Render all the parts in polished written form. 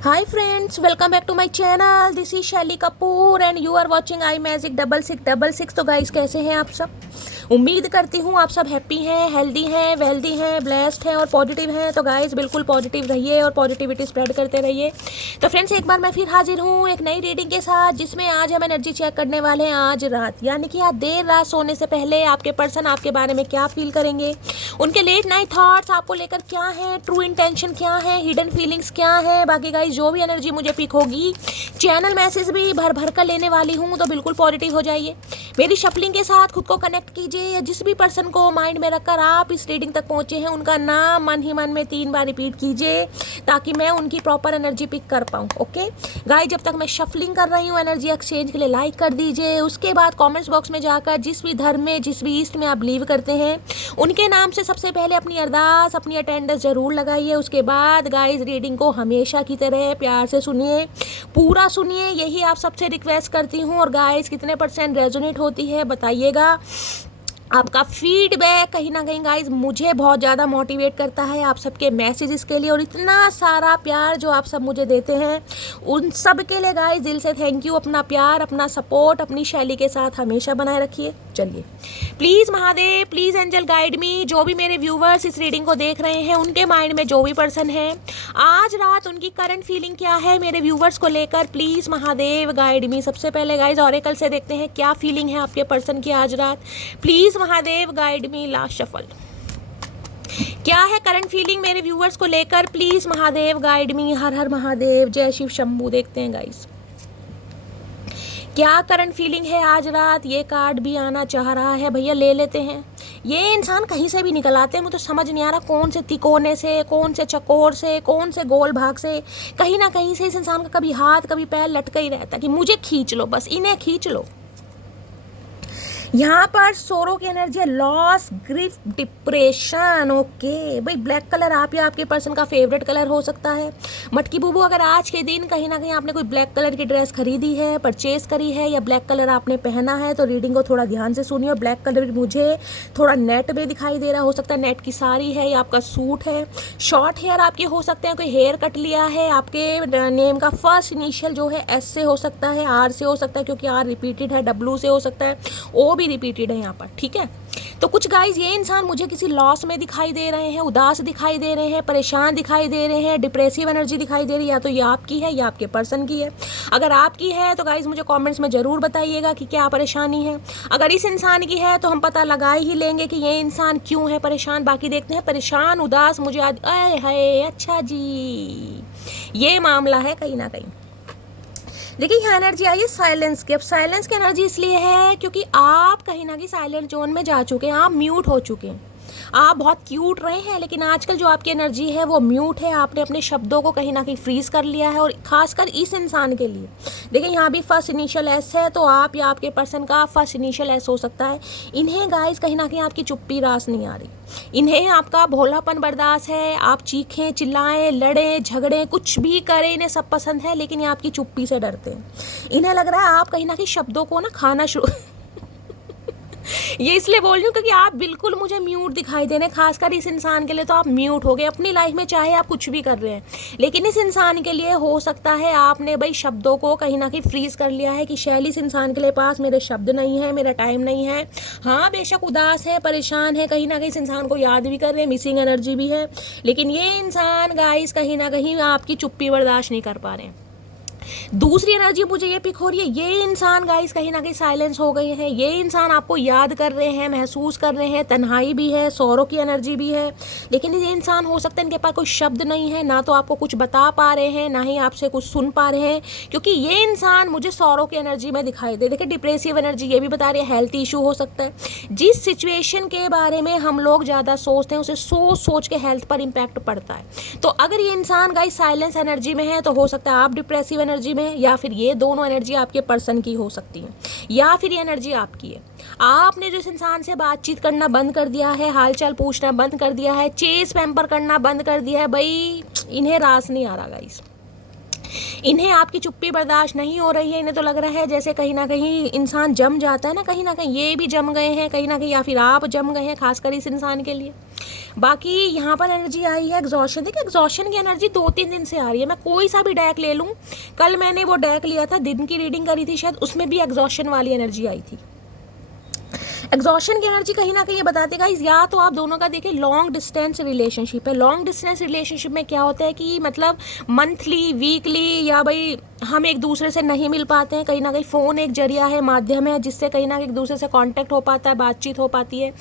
Hi friends, welcome back to my channel. This is शैली Kapoor and you are watching I magic 6666। तो guys कैसे हैं आप सब? उम्मीद करती हूँ आप सब हैप्पी हैं, हेल्दी हैं, वेल्दी हैं, ब्लेस्ड हैं और पॉजिटिव हैं। तो गाइस बिल्कुल पॉजिटिव रहिए और पॉजिटिविटी स्प्रेड करते रहिए। तो फ्रेंड्स एक बार मैं फिर हाजिर हूँ एक नई रीडिंग के साथ, जिसमें आज हम एनर्जी चेक करने वाले हैं आज रात, यानी कि आज देर रात सोने से पहले आपके पर्सन आपके बारे में क्या फील करेंगे, उनके लेट नाइट थॉट्स आपको लेकर क्या है, ट्रू इंटेंशन क्या है, हिडन फीलिंग्स क्या है। बाकी गाइस जो भी एनर्जी मुझे पिक होगी, चैनल मैसेज भी भर भर कर लेने वाली हूँ, तो बिल्कुल पॉजिटिव हो जाइए। मेरी शफलिंग के साथ खुद को कनेक्ट कीजिए, या जिस भी पर्सन को माइंड में रखकर आप इस रीडिंग तक पहुंचे हैं उनका नाम मन ही मन में 3 बार रिपीट कीजिए, ताकि मैं उनकी प्रॉपर एनर्जी पिक कर पाऊँ। ओके गाइस, जब तक मैं शफलिंग कर रही हूँ एनर्जी एक्सचेंज के लिए लाइक कर दीजिए। उसके बाद कमेंट्स बॉक्स में जाकर जिस भी धर्म में, जिस भी ईस्ट में आप बिलीव करते हैं, उनके नाम से सबसे पहले अपनी अरदास, अपनी अटेंडेंस जरूर लगाइए। उसके बाद गाइस रीडिंग को हमेशा की तरह प्यार से सुनिए, पूरा सुनिए, यही आप सबसे रिक्वेस्ट करती हूँ। और गाइस कितने % रेजोनेट होती है बताइएगा। आपका फीडबैक कहीं ना कहीं गाइस मुझे बहुत ज़्यादा मोटिवेट करता है आप सबके मैसेजेस के लिए, और इतना सारा प्यार जो आप सब मुझे देते हैं उन सब के लिए गाइस दिल से थैंक यू। अपना प्यार, अपना सपोर्ट अपनी शैली के साथ हमेशा बनाए रखिए। चलिए please Mahadev, please angel guide me. जो भी मेरे व्यूवर्स इस रीडिंग को देख रहे हैं, उनके माइंड में जो भी पर्सन है, आज रात उनकी करंट फीलिंग क्या है मेरे व्यूवर्स को लेकर, प्लीज़ महादेव गाइड मी। सबसे पहले गाइस ऑरेकल से देखते हैं क्या फीलिंग है आपके पर्सन की आज रात। Please Mahadev guide me. Last shuffle, क्या है करंट फीलिंग मेरे व्यूवर्स को लेकर, प्लीज़ महादेव गाइड मी। हर हर महादेव, जय शिव शंभू। देखते हैं गाइस क्या करंट फीलिंग है आज रात। ये कार्ड भी आना चाह रहा है, भैया ले लेते हैं। ये इंसान कहीं से भी निकल आते हैं, मुझे तो समझ नहीं आ रहा कौन से तिकोने से, कौन से चकोर से, कौन से गोल भाग से, कहीं ना कहीं से इस इंसान का कभी हाथ कभी पैर लटका ही रहता है कि मुझे खींच लो, बस इन्हें खींच लो। यहाँ पर सोरो की एनर्जी है, लॉस, ग्रीफ, डिप्रेशन। ओके भाई, ब्लैक कलर आप या आपके पर्सन का फेवरेट कलर हो सकता है। मटकी बूबू, अगर आज के दिन कहीं ना कहीं आपने कोई ब्लैक कलर की ड्रेस खरीदी है, परचेज करी है, या ब्लैक कलर आपने पहना है, तो रीडिंग को थोड़ा ध्यान से सुनिए। ब्लैक कलर मुझे थोड़ा नेट में दिखाई दे रहा हो सकता है, नेट की साड़ी है या आपका सूट है। शॉर्ट हेयर आपके हो सकते हैं, कोई हेयर कट लिया है, आपके नेम का फर्स्ट इनिशियल जो है एस से हो सकता है, आर से हो सकता है क्योंकि आर रिपीटेड है, डब्ल्यू से हो सकता है, ओ भी रिपीटेड है यहाँ पर। ठीक है, तो कुछ गाइस ये इंसान मुझे किसी लॉस में दिखाई दे रहे हैं, उदास दिखाई दे रहे हैं, परेशान दिखाई दे रहे हैं, डिप्रेसिव एनर्जी दिखाई दे रही है। या तो ये आपकी है या आपके पर्सन की है। अगर आपकी है तो गाइस मुझे कमेंट्स में ज़रूर बताइएगा कि क्या परेशानी है। अगर इस इंसान की है तो हम पता लगा ही लेंगे कि ये इंसान क्यों है परेशान। बाकी देखते हैं, परेशान, उदास, मुझे आज है। अच्छा जी, ये मामला है कहीं ना कहीं। देखिए यहाँ एनर्जी आई है साइलेंस की। अब साइलेंस की एनर्जी इसलिए है क्योंकि आप कहीं ना कहीं साइलेंट जोन में जा चुके हैं, आप म्यूट हो चुके हैं। आप बहुत क्यूट रहे हैं, लेकिन आजकल जो आपकी एनर्जी है वो म्यूट है। आपने अपने शब्दों को कहीं ना कहीं फ्रीज कर लिया है, और खासकर इस इंसान के लिए देखिए यहाँ भी फर्स्ट इनिशियल एस है, तो आप या आपके पर्सन का फर्स्ट इनिशियल एस हो सकता है। इन्हें गाइस कहीं ना कहीं आपकी चुप्पी रास नहीं आ रही, इन्हें आपका भोलापन बर्दाश्त है। आप चीखें, चिल्लाएं, लड़ें, झगड़ें, कुछ भी करें, इन्हें सब पसंद है, लेकिन ये आपकी चुप्पी से डरते हैं। इन्हें लग रहा है आप कहीं ना कहीं शब्दों को ना खाना शुरू ये इसलिए बोल रही हूँ क्योंकि आप बिल्कुल मुझे म्यूट दिखाई दे रहे हैं। खासकर इस इंसान के लिए तो आप म्यूट हो गए अपनी लाइफ में, चाहे आप कुछ भी कर रहे हैं, लेकिन इस इंसान के लिए हो सकता है आपने भाई शब्दों को कहीं ना कहीं फ्रीज कर लिया है कि शैली इस इंसान के लिए पास मेरे शब्द नहीं है, मेरा टाइम नहीं है। हाँ बेशक उदास है, परेशान है, कहीं ना कहीं इस इंसान को याद भी कर रहे हैं, मिसिंग एनर्जी भी है, लेकिन ये इंसान गाइस कहीं ना कहीं आपकी चुप्पी बर्दाश्त नहीं कर पा रहे हैं। दूसरी एनर्जी मुझे ये पिक हो रही है, ये इंसान गाइस कहीं ना कहीं साइलेंस हो गए हैं। ये इंसान आपको याद कर रहे हैं, महसूस कर रहे हैं, तन्हाई भी है, सौरों की एनर्जी भी है, लेकिन ये इंसान हो सकता है इनके पास कोई शब्द नहीं है, ना तो आपको कुछ बता पा रहे हैं, ना ही आपसे कुछ सुन पा रहे हैं, क्योंकि ये इंसान मुझे सौरों की एनर्जी में दिखाई दे। देखिए डिप्रेसिव एनर्जी ये भी बता रही है, हेल्थ इशू हो सकता है। जिस सिचुएशन के बारे में हम लोग ज़्यादा सोचते हैं, उसे सोच सोच के हेल्थ पर इम्पैक्ट पड़ता है। तो अगर ये इंसान गाइस साइलेंस एनर्जी में है, तो हो सकता है आप डिप्रेसिव एनर्जी में, या फिर ये दोनों एनर्जी आपके पर्सन की हो सकती है, या फिर ये एनर्जी आपकी है। आपने जिस इंसान से बातचीत करना बंद कर दिया है, हालचाल पूछना बंद कर दिया है, चेस पैम्पर करना बंद कर दिया है, भाई इन्हें रास नहीं आ रहा गाइस। इन्हें आपकी चुप्पी बर्दाश्त नहीं हो रही है। इन्हें तो लग रहा है जैसे कहीं ना कहीं इंसान जम जाता है ना कहीं ये भी जम गए हैं कहीं ना कहीं, या फिर आप जम गए हैं खासकर इस इंसान के लिए। बाकी यहाँ पर एनर्जी आई है एग्जॉशन। देखिए एग्जॉशन की एनर्जी 2-3 दिन से आ रही है। मैं कोई सा भी डेक ले लूँ, कल मैंने वो डेक लिया था, दिन की रीडिंग करी थी शायद, उसमें भी एग्जॉशन वाली एनर्जी आई थी। एग्जॉशन की एनर्जी कहीं ना कहीं ये बताते गाइस, या तो आप दोनों का देखिए लॉन्ग डिस्टेंस रिलेशनशिप है। लॉन्ग डिस्टेंस रिलेशनशिप में क्या होता है कि मतलब मंथली, वीकली, या भाई हम एक दूसरे से नहीं मिल पाते हैं, कहीं ना कहीं फ़ोन एक जरिया है, माध्यम है जिससे कहीं ना कहीं एक दूसरे से कांटेक्ट हो पाता है, बातचीत हो पाती है।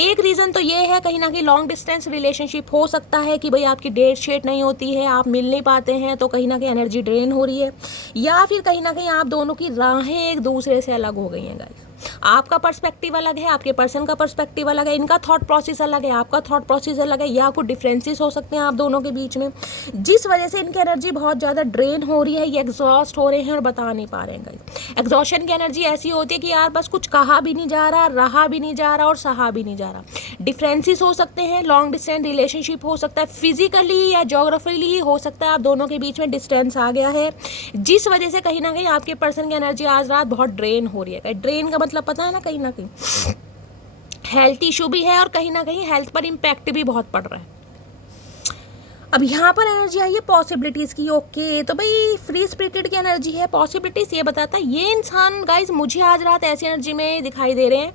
एक रीज़न तो ये है कहीं ना कहीं लॉन्ग डिस्टेंस रिलेशनशिप हो सकता है कि भाई आपकी डेट शेट नहीं होती है, आप मिल नहीं पाते हैं, तो कहीं ना कहीं एनर्जी ड्रेन हो रही है, या फिर कहीं ना कहीं आप दोनों की राहें एक दूसरे से अलग हो गई हैं गाइस। आपका पर्सपेक्टिव अलग है, आपके पर्सन का पर्सपेक्टिव अलग है, इनका थॉट प्रोसेस अलग है, आपका थॉट प्रोसेस अलग है, या कुछ डिफरेंसेस हो सकते हैं आप दोनों के बीच में, जिस वजह से इनकी एनर्जी बहुत ज़्यादा ड्रेन हो रही है, ये एग्जॉस्ट हो रहे हैं और बता नहीं पा रहे हैं गाइस। एग्जॉशन की एनर्जी ऐसी होती है कि यार बस कुछ कहा भी नहीं जा रहा, रहा भी नहीं जा रहा और सहा भी नहीं जा रहा। डिफरेंसेस हो सकते हैं, लॉन्ग डिस्टेंस रिलेशनशिप हो सकता है, फिजिकली या जोग्राफिकली हो सकता है आप दोनों के बीच में डिस्टेंस आ गया है, जिस वजह से कहीं ना कहीं आपके पर्सन की एनर्जी आज रात बहुत ड्रेन हो रही है। ड्रेन का मतलब पता है ना कहीं हेल्थ इशू भी है और कहीं ना कहीं हेल्थ पर इम्पैक्ट भी बहुत पड़ रहा है। अब यहाँ पर एनर्जी आई है पॉसिबिलिटीज़ की। ओके, तो भाई फ्री स्पिरिटेड की एनर्जी है, पॉसिबिलिटीज़ ये बताता है ये इंसान गाइज मुझे आज रात ऐसी एनर्जी में दिखाई दे रहे हैं।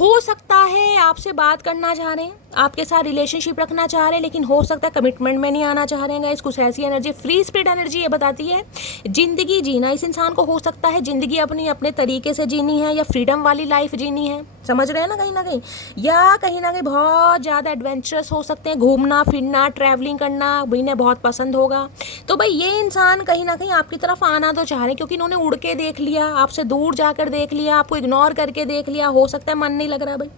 हो सकता है आपसे बात करना चाह रहे हैं, आपके साथ रिलेशनशिप रखना चाह रहे हैं, लेकिन हो सकता है कमिटमेंट में नहीं आना चाह रहे हैं गाइज, कुछ ऐसी एनर्जी। फ्री स्पिरिट एनर्जी ये बताती है ज़िंदगी जीना, इस इंसान को हो सकता है ज़िंदगी अपनी अपने तरीके से जीनी है, या फ्रीडम वाली लाइफ जीनी है, समझ रहे हैं ना कहीं, या कहीं ना कहीं बहुत ज़्यादा एडवेंचरस हो सकते हैं, घूमना फिरना ट्रैवलिंग करना इन्हें बहुत पसंद होगा। तो भाई ये इंसान कहीं ना कहीं आपकी तरफ आना तो चाह रहे हैं, क्योंकि इन्होंने उड़ के देख लिया, आपसे दूर जाकर देख लिया, आपको इग्नोर करके देख लिया, हो सकता है मन नहीं लग रहा भाई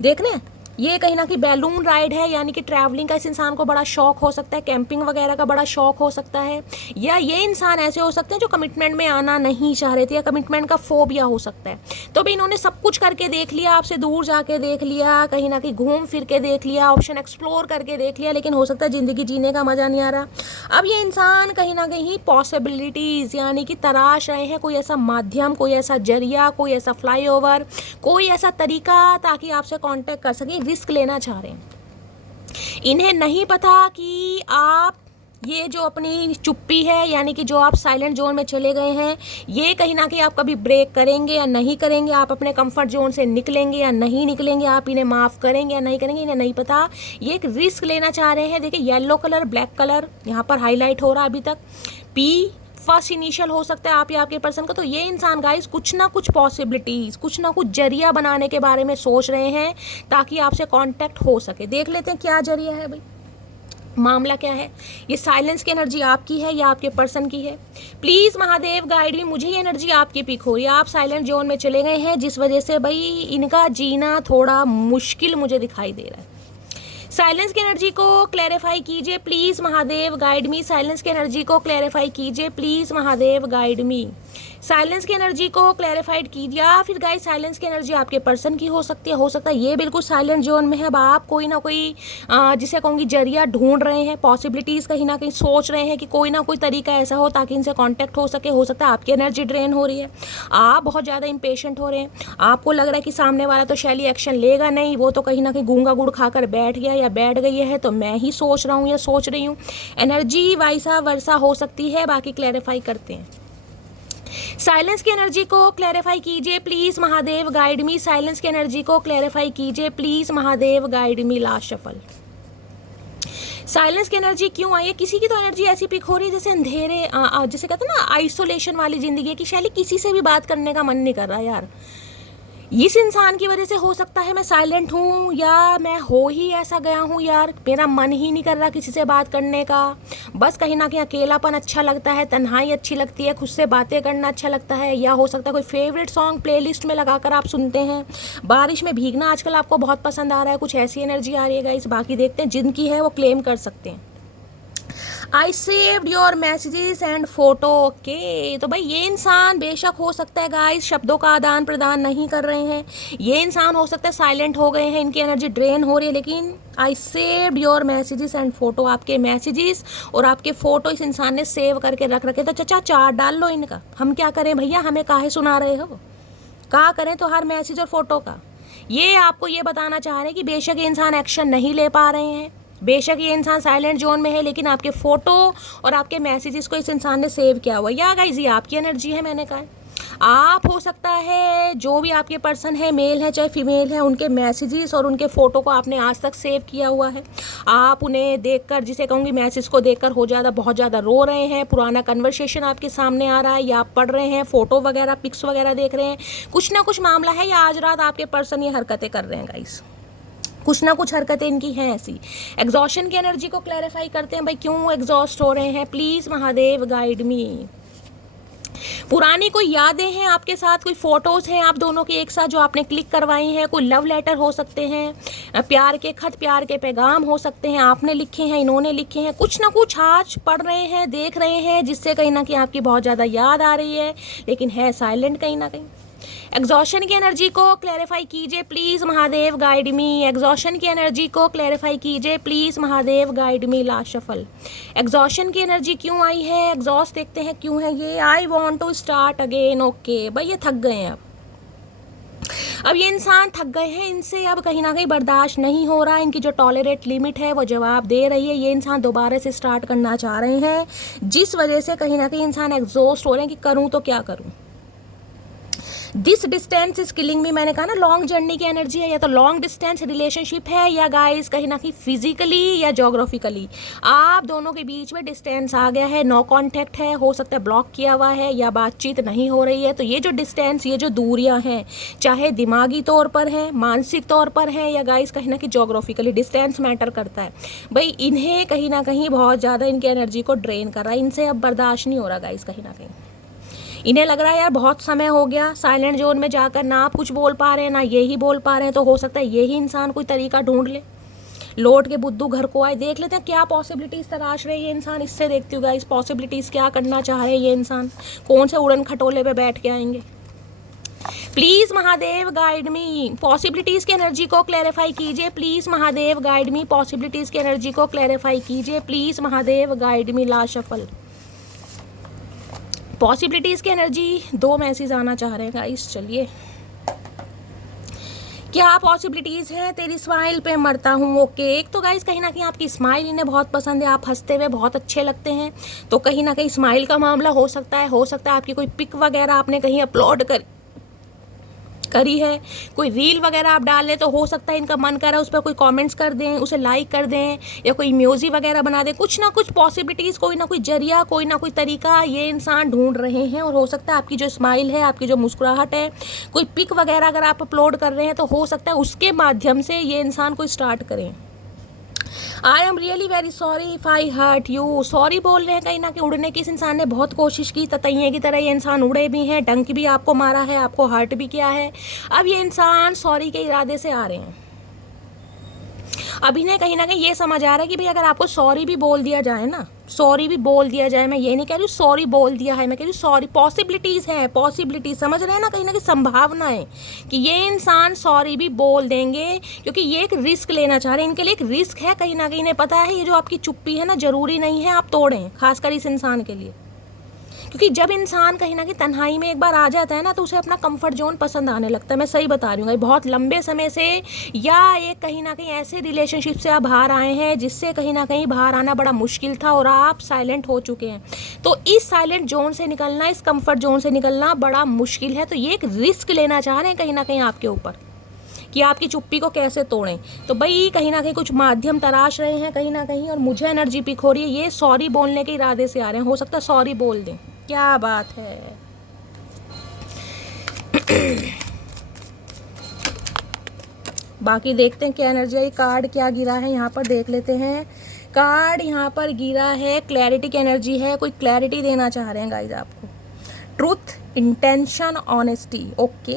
देखने। ये कहीं ना कहीं बैलून राइड है, यानी कि ट्रैवलिंग का इस इंसान को बड़ा शौक हो सकता है, कैंपिंग वगैरह का बड़ा शौक हो सकता है, या ये इंसान ऐसे हो सकते हैं जो कमिटमेंट में आना नहीं चाह रहे थे, या कमिटमेंट का फोबिया हो सकता है। तो भी इन्होंने सब कुछ करके देख लिया, आपसे दूर जाके देख लिया, कहीं ना कहीं घूम फिर के देख लिया, ऑप्शन एक्सप्लोर करके देख लिया, लेकिन हो सकता है ज़िंदगी जीने का मज़ा नहीं आ रहा। अब ये इंसान कहीं ना कहीं पॉसिबिलिटीज़ यानी कि तराश रहे हैं, कोई ऐसा माध्यम, कोई ऐसा जरिया, कोई ऐसा फ्लाईओवर, कोई ऐसा तरीका ताकि आपसे कांटेक्ट कर सके, रिस्क लेना चाह रहे हैं। इन्हें नहीं पता कि आप ये जो अपनी चुप्पी है, यानी कि जो आप साइलेंट जोन में चले गए हैं, ये कहीं ना कहीं आप कभी ब्रेक करेंगे या नहीं करेंगे, आप अपने कंफर्ट जोन से निकलेंगे या नहीं निकलेंगे, आप इन्हें माफ़ करेंगे या नहीं करेंगे, इन्हें नहीं पता। ये एक रिस्क लेना चाह रहे हैं। देखिए येलो कलर, ब्लैक कलर यहाँ पर हाईलाइट हो रहा है अभी तक, पी फर्स्ट इनिशियल हो सकता है आप या आपके पर्सन का। तो ये इंसान गाइस कुछ ना कुछ पॉसिबिलिटीज़, कुछ ना कुछ जरिया बनाने के बारे में सोच रहे हैं ताकि आपसे कांटेक्ट हो सके। देख लेते हैं क्या जरिया है भाई, मामला क्या है। ये साइलेंस की एनर्जी आपकी है या आपके पर्सन की है? प्लीज़ महादेव गाइड मी, मुझे ये एनर्जी आपकी पिक हो रही है। आप साइलेंट जोन में चले गए हैं, जिस वजह से भाई इनका जीना थोड़ा मुश्किल मुझे दिखाई दे रहा है। साइलेंस की एनर्जी को क्लैरिफाई कीजिए please Mahadev guide me. Silence की एनर्जी को क्लैरिफाई कीजिए please Mahadev guide me. Silence की एनर्जी को क्लैरिफाइड कीजिए। या फिर गाइस साइलेंस की एनर्जी आपके पर्सन की हो सकती है, हो सकता है ये बिल्कुल साइलेंट जोन में है। अब आप कोई ना कोई जिसे कहूँगी जरिया ढूंढ रहे हैं, पॉसिबिलिटीज़ कहीं ना कहीं सोच रहे हैं कि कोई ना कोई तरीका ऐसा हो ताकि इनसे कांटेक्ट हो सके। हो सकता है आपकी एनर्जी ड्रेन हो रही है, आप बहुत ज़्यादा इम्पेशेंट हो रहे हैं, आपको लग रहा है कि सामने वाला तो शैली एक्शन लेगा नहीं, वो तो कहीं ना कहीं गूंगा गुड़ खाकर बैठ गया या बैठ गई है, तो मैं ही सोच रहा हूँ या सोच रही हूँ। एनर्जी वैसा वर्सा हो सकती है, बाकी क्लैरिफाई करते हैं। साइलेंस की एनर्जी को क्लैरिफाई कीजिए please Mahadev guide me. Silence की एनर्जी को क्लैरिफाई कीजिए please Mahadev guide me. Last shuffle. Silence की एनर्जी क्यों आई है? किसी की तो एनर्जी ऐसी पिक हो रही है जैसे अंधेरे, जैसे कहते हैं ना आइसोलेशन वाली ज़िंदगी है कि शैली किसी से भी बात करने का मन नहीं कर रहा यार। इस इंसान की वजह से हो सकता है मैं साइलेंट हूँ, या मैं हो ही ऐसा गया हूँ यार, मेरा मन ही नहीं कर रहा किसी से बात करने का। बस कहीं ना कहीं अकेलापन अच्छा लगता है, तन्हाई अच्छी लगती है, खुद से बातें करना अच्छा लगता है। या हो सकता है कोई फेवरेट सॉन्ग प्लेलिस्ट में लगाकर आप सुनते हैं। बारिश में भीगना आजकल आपको बहुत पसंद आ रहा है, कुछ ऐसी एनर्जी आ रही है गाइस। बाकी देखते हैं जिनकी है वो क्लेम कर सकते हैं। I saved your messages and photo. Okay, तो भाई ये इंसान बेशक हो सकता है गाइस शब्दों का आदान प्रदान नहीं कर रहे हैं, ये इंसान हो सकता है साइलेंट हो गए हैं, इनकी एनर्जी ड्रेन हो रही है, लेकिन I saved your messages and photo, आपके मैसेजेस और आपके फोटो इस इंसान ने सेव करके रख रखे। तो चाचा चार्ट डाल लो इनका, हम क्या करें भैया, हमें काहे सुना रहे हो, क्या करें तो हर मैसेज और फोटो का। ये आपको ये बताना चाह रहे हैं कि बेशक ये इंसान एक्शन नहीं ले पा रहे हैं, बेशक ये इंसान साइलेंट जोन में है, लेकिन आपके फोटो और आपके मैसेजेस को इस इंसान ने सेव किया हुआ। या गाइस ये आपकी एनर्जी है, मैंने कहा आप हो सकता है जो भी आपके पर्सन है, मेल है चाहे फीमेल है, उनके मैसेजेस और उनके फ़ोटो को आपने आज तक सेव किया हुआ है। आप उन्हें देखकर, जिसे कहूँगी मैसेज को देखकर बहुत ज़्यादा रो रहे हैं, पुराना कन्वर्सेशन आपके सामने आ रहा है, या आप पढ़ रहे हैं, फ़ोटो वगैरह पिक्स वगैरह देख रहे हैं, कुछ ना कुछ मामला है, या आज रात आपके पर्सन ये हरकतें कर रहे हैं गाइस, कुछ ना कुछ हरकतें इनकी हैं ऐसी। एग्जॉशन की एनर्जी को क्लैरिफाई करते हैं, भाई क्यों एग्जॉस्ट हो रहे हैं, प्लीज़ महादेव गाइड मी। पुरानी कोई यादें हैं आपके साथ, कोई फोटोज़ हैं आप दोनों के एक साथ जो आपने क्लिक करवाई हैं, कोई लव लेटर हो सकते हैं, प्यार के खत, प्यार के पैगाम हो सकते हैं, आपने लिखे हैं, इन्होंने लिखे हैं, कुछ ना कुछ आज पढ़ रहे हैं, देख रहे हैं, जिससे कहीं ना कहीं आपकी बहुत ज़्यादा याद आ रही है, लेकिन है साइलेंट कहीं ना कहीं। एग्जॉशन की एनर्जी को क्लैरिफाई कीजिए please Mahadev guide me. Exhaustion की एनर्जी को क्लैरिफाई कीजिए please Mahadev guide me. Last shuffle. Exhaustion की एनर्जी क्यों आई है, एग्जॉस्ट देखते हैं क्यों है ये। I want to start again. Okay भाई ये थक गए हैं, अब ये इंसान थक गए हैं, इनसे अब कहीं ना कहीं बर्दाश्त नहीं हो रहा, इनकी जो टॉलरेट लिमिट है वो जवाब दे रही है, ये इंसान दोबारा से स्टार्ट करना चाह रहे हैं, जिस वजह से कहीं ना कहीं इंसान एग्जॉस्ट हो रहे हैं कि करूँ तो क्या करूँ। दिस डिस्टेंस इज किलिंग मी, मैंने कहा ना लॉन्ग जर्नी की एनर्जी है, या तो लॉन्ग डिस्टेंस रिलेशनशिप है, या गाइस कहीं ना कहीं फिजिकली या जोग्राफिकली आप दोनों के बीच में डिस्टेंस आ गया है, नो कांटेक्ट है, हो सकता है ब्लॉक किया हुआ है, या बातचीत नहीं हो रही है। तो ये जो डिस्टेंस, ये जो दूरियां हैं, चाहे दिमागी तौर पर हैं, मानसिक तौर पर हैं, या गाइस कहीं ना कहीं जोग्राफिकली डिस्टेंस मैटर करता है। भाई इन्हें कहीं ना कहीं बहुत ज़्यादा इनकी एनर्जी को ड्रेन कर रहा है, इनसे अब बर्दाश्त नहीं हो रहा गाइस, कहीं ना कहीं इन्हें लग रहा है यार बहुत समय हो गया साइलेंट जोन में जाकर, ना आप कुछ बोल पा रहे हैं ना ये ही बोल पा रहे हैं, तो हो सकता है यही इंसान कोई तरीका ढूंढ ले, लौट के बुद्धू घर को आए। देख लेते हैं क्या पॉसिबिलिटीज़ तराश रहे ये इंसान, इससे देखती हूँ गाइस पॉसिबिलिटीज़ क्या करना चाह रहे हैं ये इंसान, कौन से उड़न खटोले पे बैठ के आएंगे। Please Mahadev guide me, possibilities की एनर्जी को क्लैरिफाई कीजिए please Mahadev guide me, possibilities की एनर्जी को क्लैरिफाई कीजिए please Mahadev guide me. Last shuffle. Possibilities की एनर्जी, 2 मैसेज आना चाह रहे हैं गाइस, चलिए क्या पॉसिबिलिटीज़ हैं। तेरी स्माइल पे मरता हूँ। ओके, एक तो गाइस कहीं ना कहीं आपकी स्माइल इन्हें बहुत पसंद है, आप हंसते हुए बहुत अच्छे लगते हैं, तो कहीं ना कहीं स्माइल का मामला हो सकता है, आपकी कोई पिक वगैरह आपने कहीं अपलोड करी है, कोई रील वगैरह आप डाल लें, तो हो सकता है इनका मन कर रहा है उस पर कोई कमेंट्स कर दें, उसे लाइक कर दें, या कोई म्यूजिक वगैरह बना दें, कुछ ना कुछ पॉसिबिलिटीज़, कोई ना कोई जरिया, कोई ना कोई तरीका ये इंसान ढूंढ रहे हैं। और हो सकता है आपकी जो स्माइल है, आपकी जो मुस्कुराहट है, कोई पिक वगैरह अगर आप अपलोड कर रहे हैं, तो हो सकता है उसके माध्यम से ये इंसान को स्टार्ट करें। I am really very sorry if I hurt you. Sorry बोल रहे हैं कहीं ना कहीं, उड़ने की इस इंसान ने बहुत कोशिश की, ततैये की तरह ये इंसान उड़े भी हैं, डंक भी आपको मारा है, आपको हर्ट भी किया है, अब ये इंसान सॉरी के इरादे से आ रहे हैं। अब इन्हें कहीं ना कहीं ये समझ आ रहा है कि भाई अगर आपको सॉरी भी बोल दिया जाए ना, सॉरी भी बोल दिया जाए, मैं ये नहीं कह रही हूँ सॉरी बोल दिया है, मैं कह रही हूँ सॉरी, पॉसिबिलिटीज़ है, पॉसिबिलिटीज़ समझ रहे हैं ना, कहीं ना कहीं संभावना है कि ये इंसान सॉरी भी बोल देंगे, क्योंकि ये एक रिस्क लेना चाह रहे हैं, इनके लिए एक रिस्क है, कहीं ना कहीं इन्हें पता है ये जो आपकी चुप्पी है ना, ज़रूरी नहीं है आप तोड़ें, खासकर इस इंसान के लिए, क्योंकि जब इंसान कहीं ना कहीं तन्हाई में एक बार आ जाता है ना, तो उसे अपना कंफर्ट जोन पसंद आने लगता है। मैं सही बता रही हूँ, बहुत लंबे समय से या एक कहीं ना कहीं ऐसे रिलेशनशिप से आप बाहर आए हैं जिससे कहीं ना कहीं बाहर आना बड़ा मुश्किल था, और आप साइलेंट हो चुके हैं, तो इस साइलेंट जोन से निकलना, इस कंफर्ट जोन से निकलना बड़ा मुश्किल है। तो ये एक रिस्क लेना चाह रहे हैं कहीं ना कहीं आपके ऊपर कि आपकी चुप्पी को कैसे तोड़ें। तो भाई कहीं ना कहीं कुछ माध्यम तराश रहे हैं कहीं ना कहीं, और मुझे एनर्जी पिक हो रही है, ये सॉरी बोलने के इरादे से आ रहे हैं, हो सकता है सॉरी बोल दें। क्या बात है। बाकी देखते हैं क्या एनर्जी है, कार्ड क्या गिरा है यहाँ पर, देख लेते हैं। कार्ड यहाँ पर गिरा है क्लैरिटी की एनर्जी है, कोई क्लैरिटी देना चाह रहे हैं गाइस आपको, truth intention, honesty, okay.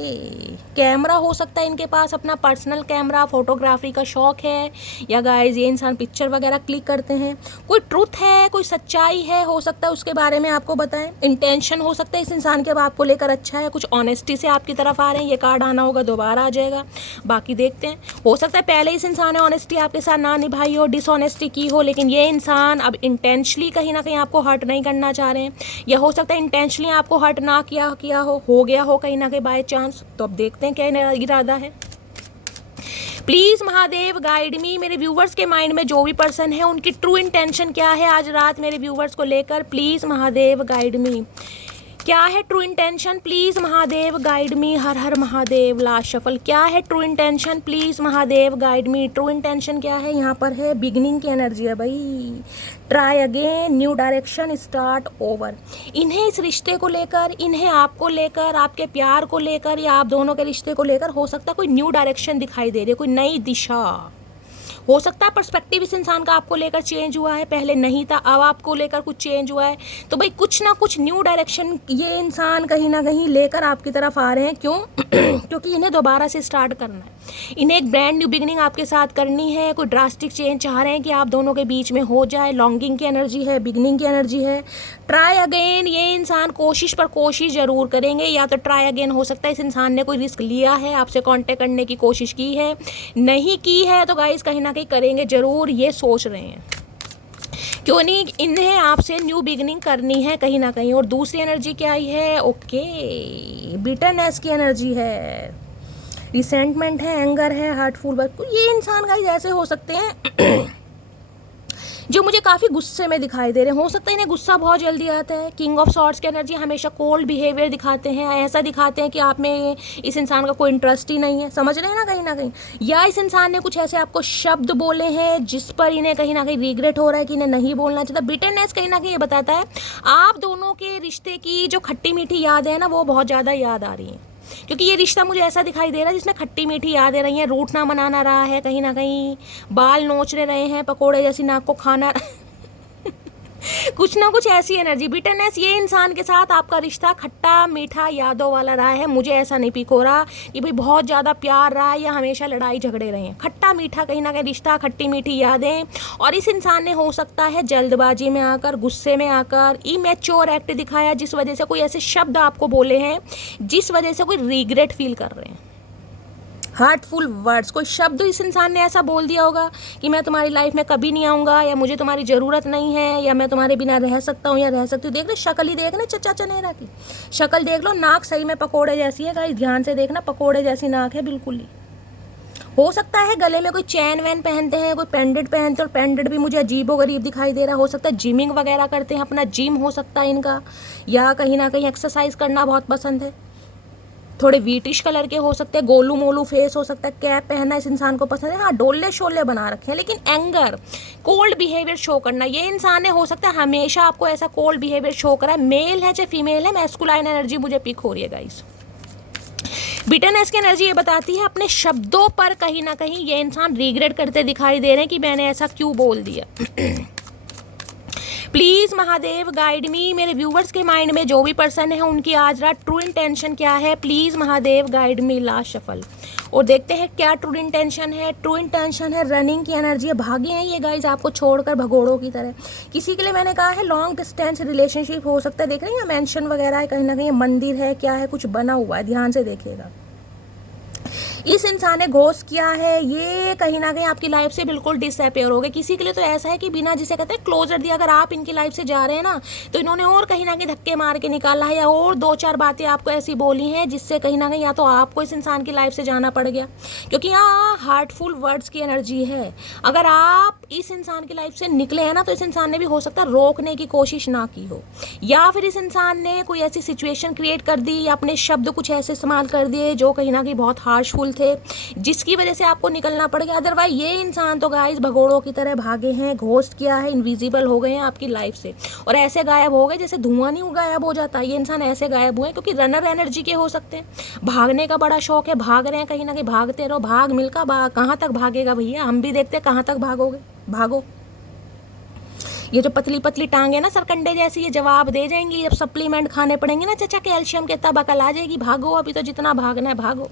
Camera हो सकता है इनके पास अपना पर्सनल कैमरा, फोटोग्राफी का शौक है, या गाइज ये इंसान पिक्चर वगैरह क्लिक करते हैं। कोई ट्रुथ है, कोई सच्चाई है, हो सकता है उसके बारे में आपको बताएं। इंटेंशन हो सकता है इस इंसान के अब आपको लेकर अच्छा है, कुछ ऑनेस्टी से आपकी तरफ आ रहे हैं। ये कार्ड आना होगा, दोबारा आ जाएगा, बाकी देखते हैं। हो सकता है पहले इस इंसान ने ऑनेस्टी आपके साथ ना निभाई हो, डिसऑनेस्टी की हो, लेकिन ये इंसान अब इंटेंशनली कहीं ना कहीं आपको हर्ट नहीं करना चाह रहे हैं, या हो सकता है इंटेंशनली आपको हर्ट ना किया हो गया हो कहीं ना कहीं बाय चांस। तो अब देखते हैं क्या इरादा है। प्लीज महादेव गाइड मी, मेरे व्यूवर्स के माइंड में जो भी पर्सन है उनकी ट्रू इंटेंशन क्या है आज रात मेरे व्यूवर्स को लेकर। प्लीज महादेव गाइड मी, क्या है true intention? Please Mahadev guide me. Her her Mahadev. Last shuffle, क्या है true intention? Please Mahadev guide me. True intention क्या है? यहाँ पर है बिगनिंग की एनर्जी है भाई, try again, new direction, start over. इन्हें इस रिश्ते को लेकर, इन्हें आपको लेकर, आपके प्यार को लेकर, या आप दोनों के रिश्ते को लेकर हो सकता है कोई न्यू डायरेक्शन दिखाई दे रही है, कोई नई दिशा हो सकता है। पर्सपेक्टिव इस इंसान का आपको लेकर चेंज हुआ है, पहले नहीं था, अब आपको लेकर कुछ चेंज हुआ है। तो भाई कुछ ना कुछ न्यू डायरेक्शन ये इंसान कहीं ना कहीं लेकर आपकी तरफ आ रहे हैं। क्यों? क्योंकि इन्हें दोबारा से स्टार्ट करना है, इन्हें एक ब्रांड न्यू बिगनिंग आपके साथ करनी है। कोई ड्रास्टिक चेंज चाह रहे हैं कि आप दोनों के बीच में हो जाए। लॉन्गिंग की एनर्जी है, बिगनिंग की एनर्जी है, ट्राई अगेन। ये इंसान कोशिश पर कोशिश जरूर करेंगे, या तो ट्राई अगेन हो सकता है इस इंसान ने कोई रिस्क लिया है, आपसे कांटेक्ट करने की कोशिश की है, नहीं की है तो गाइस कहीं ना कहीं करेंगे जरूर, ये सोच रहे हैं। क्यों नहीं, इन्हें आपसे न्यू बिगनिंग करनी है कहीं ना कहीं। और दूसरी एनर्जी क्या आई है? ओके, बिटरनेस की एनर्जी है, रिसेंटमेंट है, एंगर है, हार्टफुल वर्क। ये इंसान गाइस ऐसे हो सकते हैं जो मुझे काफ़ी गुस्से में दिखाई दे रहे हैं। हो सकता है इन्हें गुस्सा बहुत जल्दी आता है। किंग ऑफ सॉर्ड्स की एनर्जी हमेशा कोल्ड बिहेवियर दिखाते हैं, ऐसा दिखाते हैं कि आप में इस इंसान का कोई इंटरेस्ट ही नहीं है, समझ रहे हैं ना कहीं ना कहीं। या इस इंसान ने कुछ ऐसे आपको शब्द बोले हैं जिस पर इन्हें कहीं ना कहीं रिग्रेट हो रहा है कि इन्हें नहीं बोलना चाहिए। बिटरनेस कहीं ना कहीं ये बताता है आप दोनों के रिश्ते की जो खट्टी मीठी याद है ना, वो बहुत ज़्यादा याद आ रही है। क्योंकि ये रिश्ता मुझे ऐसा दिखाई दे रहा है जिसमें खट्टी मीठी यादें रही हैं, रूठना मनाना रहा है, कहीं ना कहीं बाल नोचने रहे हैं, पकोड़े जैसी नाक को खाना कुछ ना कुछ ऐसी एनर्जी। बिटरनेस, ये इंसान के साथ आपका रिश्ता खट्टा मीठा यादों वाला रहा है। मुझे ऐसा नहीं पिक हो रहा कि भाई बहुत ज़्यादा प्यार रहा है या हमेशा लड़ाई झगड़े रहे हैं। खट्टा मीठा कहीं ना कहीं रिश्ता, खट्टी मीठी यादें। और इस इंसान ने हो सकता है जल्दबाजी में आकर, गुस्से में आकर इमेच्योर एक्ट दिखाया, जिस वजह से कोई ऐसे शब्द आपको बोले हैं जिस वजह से कोई रिग्रेट फील कर रहे हैं। हार्टफुल वर्ड्स, कोई शब्द इस इंसान ने ऐसा बोल दिया होगा कि मैं तुम्हारी लाइफ में कभी नहीं आऊँगा, या मुझे तुम्हारी ज़रूरत नहीं है, या मैं तुम्हारे बिना रह सकता हूँ या रह सकती हूँ। देख लो शक्ल ही देख ना, चचा चनेरा की शक्ल देख लो, नाक सही में पकोड़े जैसी है गाइस, ध्यान से देखना, पकोड़े जैसी नाक है बिल्कुल ही। हो सकता है गले में कोई चैन वैन पहनते हैं, कोई पेंडेंट पहनते हैं, और पेंडेंट भी मुझे अजीबो गरीब दिखाई दे रहा है। हो सकता है जिमिंग वगैरह करते हैं, अपना जिम हो सकता है इनका, या कहीं ना कहीं एक्सरसाइज करना बहुत पसंद है। थोड़े वीटिश कलर के हो सकते हैं, गोलू मोलू फेस हो सकता है, कैप पहनना इस इंसान को पसंद है। हाँ, डोले शोले बना रखे हैं, लेकिन एंगर, कोल्ड बिहेवियर शो करना, ये इंसान ने हो सकता है हमेशा आपको ऐसा कोल्ड बिहेवियर शो करा है। मेल है चाहे फीमेल है, मैस्कुलाइन एनर्जी मुझे पिक हो रही है गाइस। बिटरनेस की एनर्जी ये बताती है अपने शब्दों पर कहीं ना कहीं ये इंसान रिग्रेट करते दिखाई दे रहे हैं कि मैंने ऐसा क्यों बोल दिया। प्लीज़ महादेव गाइड मी, मेरे व्यूवर्स के माइंड में जो भी पर्सन है उनकी आज रात ट्रू इंटेंशन क्या है। Please Mahadev guide me. Last shuffle, और देखते हैं क्या ट्रू इंटेंशन है। ट्रू इंटेंशन है रनिंग की एनर्जी है, भागे हैं ये गाइज आपको छोड़कर भगोड़ों की तरह। किसी के लिए मैंने कहा है लॉन्ग डिस्टेंस रिलेशनशिप हो सकता है। देख रहे हैं मेंशन वगैरह है, कहीं ना कहीं मंदिर है, क्या है, कुछ बना हुआ है, ध्यान से देखिएगा। इस इंसान ने घोस्ट किया है, ये कहीं ना कहीं आपकी लाइफ से बिल्कुल डिसअपेयर हो गए। किसी के लिए तो ऐसा है कि बिना, जिसे कहते हैं क्लोजर दिया, अगर आप इनकी लाइफ से जा रहे हैं ना, तो इन्होंने और कहीं ना कहीं धक्के मार के निकाला है, या और दो चार बातें आपको ऐसी बोली हैं जिससे कहीं ना कहीं या तो आपको इस इंसान की लाइफ से जाना पड़ गया, क्योंकि यहाँ हार्टफुल वर्ड्स की एनर्जी है। अगर आप इस इंसान की लाइफ से निकले हैं ना, तो इस इंसान ने भी हो सकता है रोकने की कोशिश ना की हो, या फिर इस इंसान ने कोई ऐसी सिचुएशन क्रिएट कर दी, या अपने शब्द कुछ ऐसे इस्तेमाल कर दिए जो कहीं ना कहीं बहुत हार्शफुल थे, जिसकी वजह से आपको निकलना पड़ गया। अदरवाइज ये इंसान तो गाइस भगोड़ों की तरह भागे हैं, घोस्ट किया है, इनविजिबल हो गए हैं आपकी लाइफ से, और ऐसे गायब हो गए जैसे धुआं नहीं गायब हो जाता। ये इंसान ऐसे गायब हुए क्योंकि रनर एनर्जी के हो सकते हैं, भागने का बड़ा शौक है, भाग रहे हैं, कहीं ना कहीं भागते रहो, भाग मिल्का भाग, कहाँ तक भागेगा भैया, हम भी देखते हैं कहाँ तक भागोगे, भागो। ये जो पतली पतली टांग है ना सरकंडे जैसी, ये जवाब दे जाएंगी। जब सप्लीमेंट खाने पड़ेंगे ना चाचा कैल्शियम के, तब अकल आ जाएगी। भागो, अभी तो जितना भागना है भागो।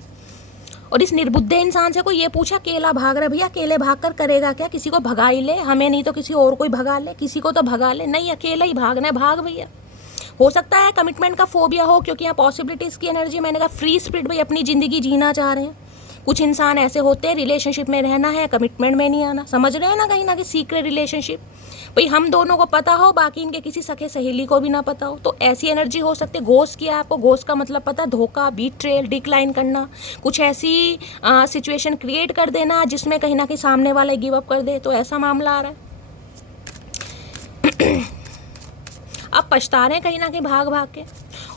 और इस निर्बुद्धे इंसान से कोई ये पूछा केला भाग रहा है, भैया अकेले भाग कर करेगा क्या? किसी को भगा ही ले, हमें नहीं तो किसी और को ही भगा ले, किसी को तो भगा ले। नहीं, अकेला ही भागना है, भाग भैया। हो सकता है कमिटमेंट का फोबिया हो, क्योंकि यहाँ पॉसिबिलिटीज़ की एनर्जी, मैंने कहा फ्री स्पिरिट भाई अपनी ज़िंदगी जीना चाह रहे हैं। कुछ इंसान ऐसे होते हैं रिलेशनशिप में रहना है, कमिटमेंट में नहीं आना, समझ रहे हैं ना, कहीं ना कहीं सीक्रेट रिलेशनशिप भाई हम दोनों को पता हो, बाकी इनके किसी सखे सहेली को भी ना पता हो, तो ऐसी एनर्जी हो सकती है। घोस्ट किया आपको, घोस्ट का मतलब पता, धोखा, बीट्रेयल, डिक्लाइन करना, कुछ ऐसी सिचुएशन क्रिएट कर देना जिसमें कहीं ना कहीं सामने वाला गिव अप कर दे, तो ऐसा मामला आ रहा है। अब पछता रहे हैं कहीं ना कहीं भाग भाग के।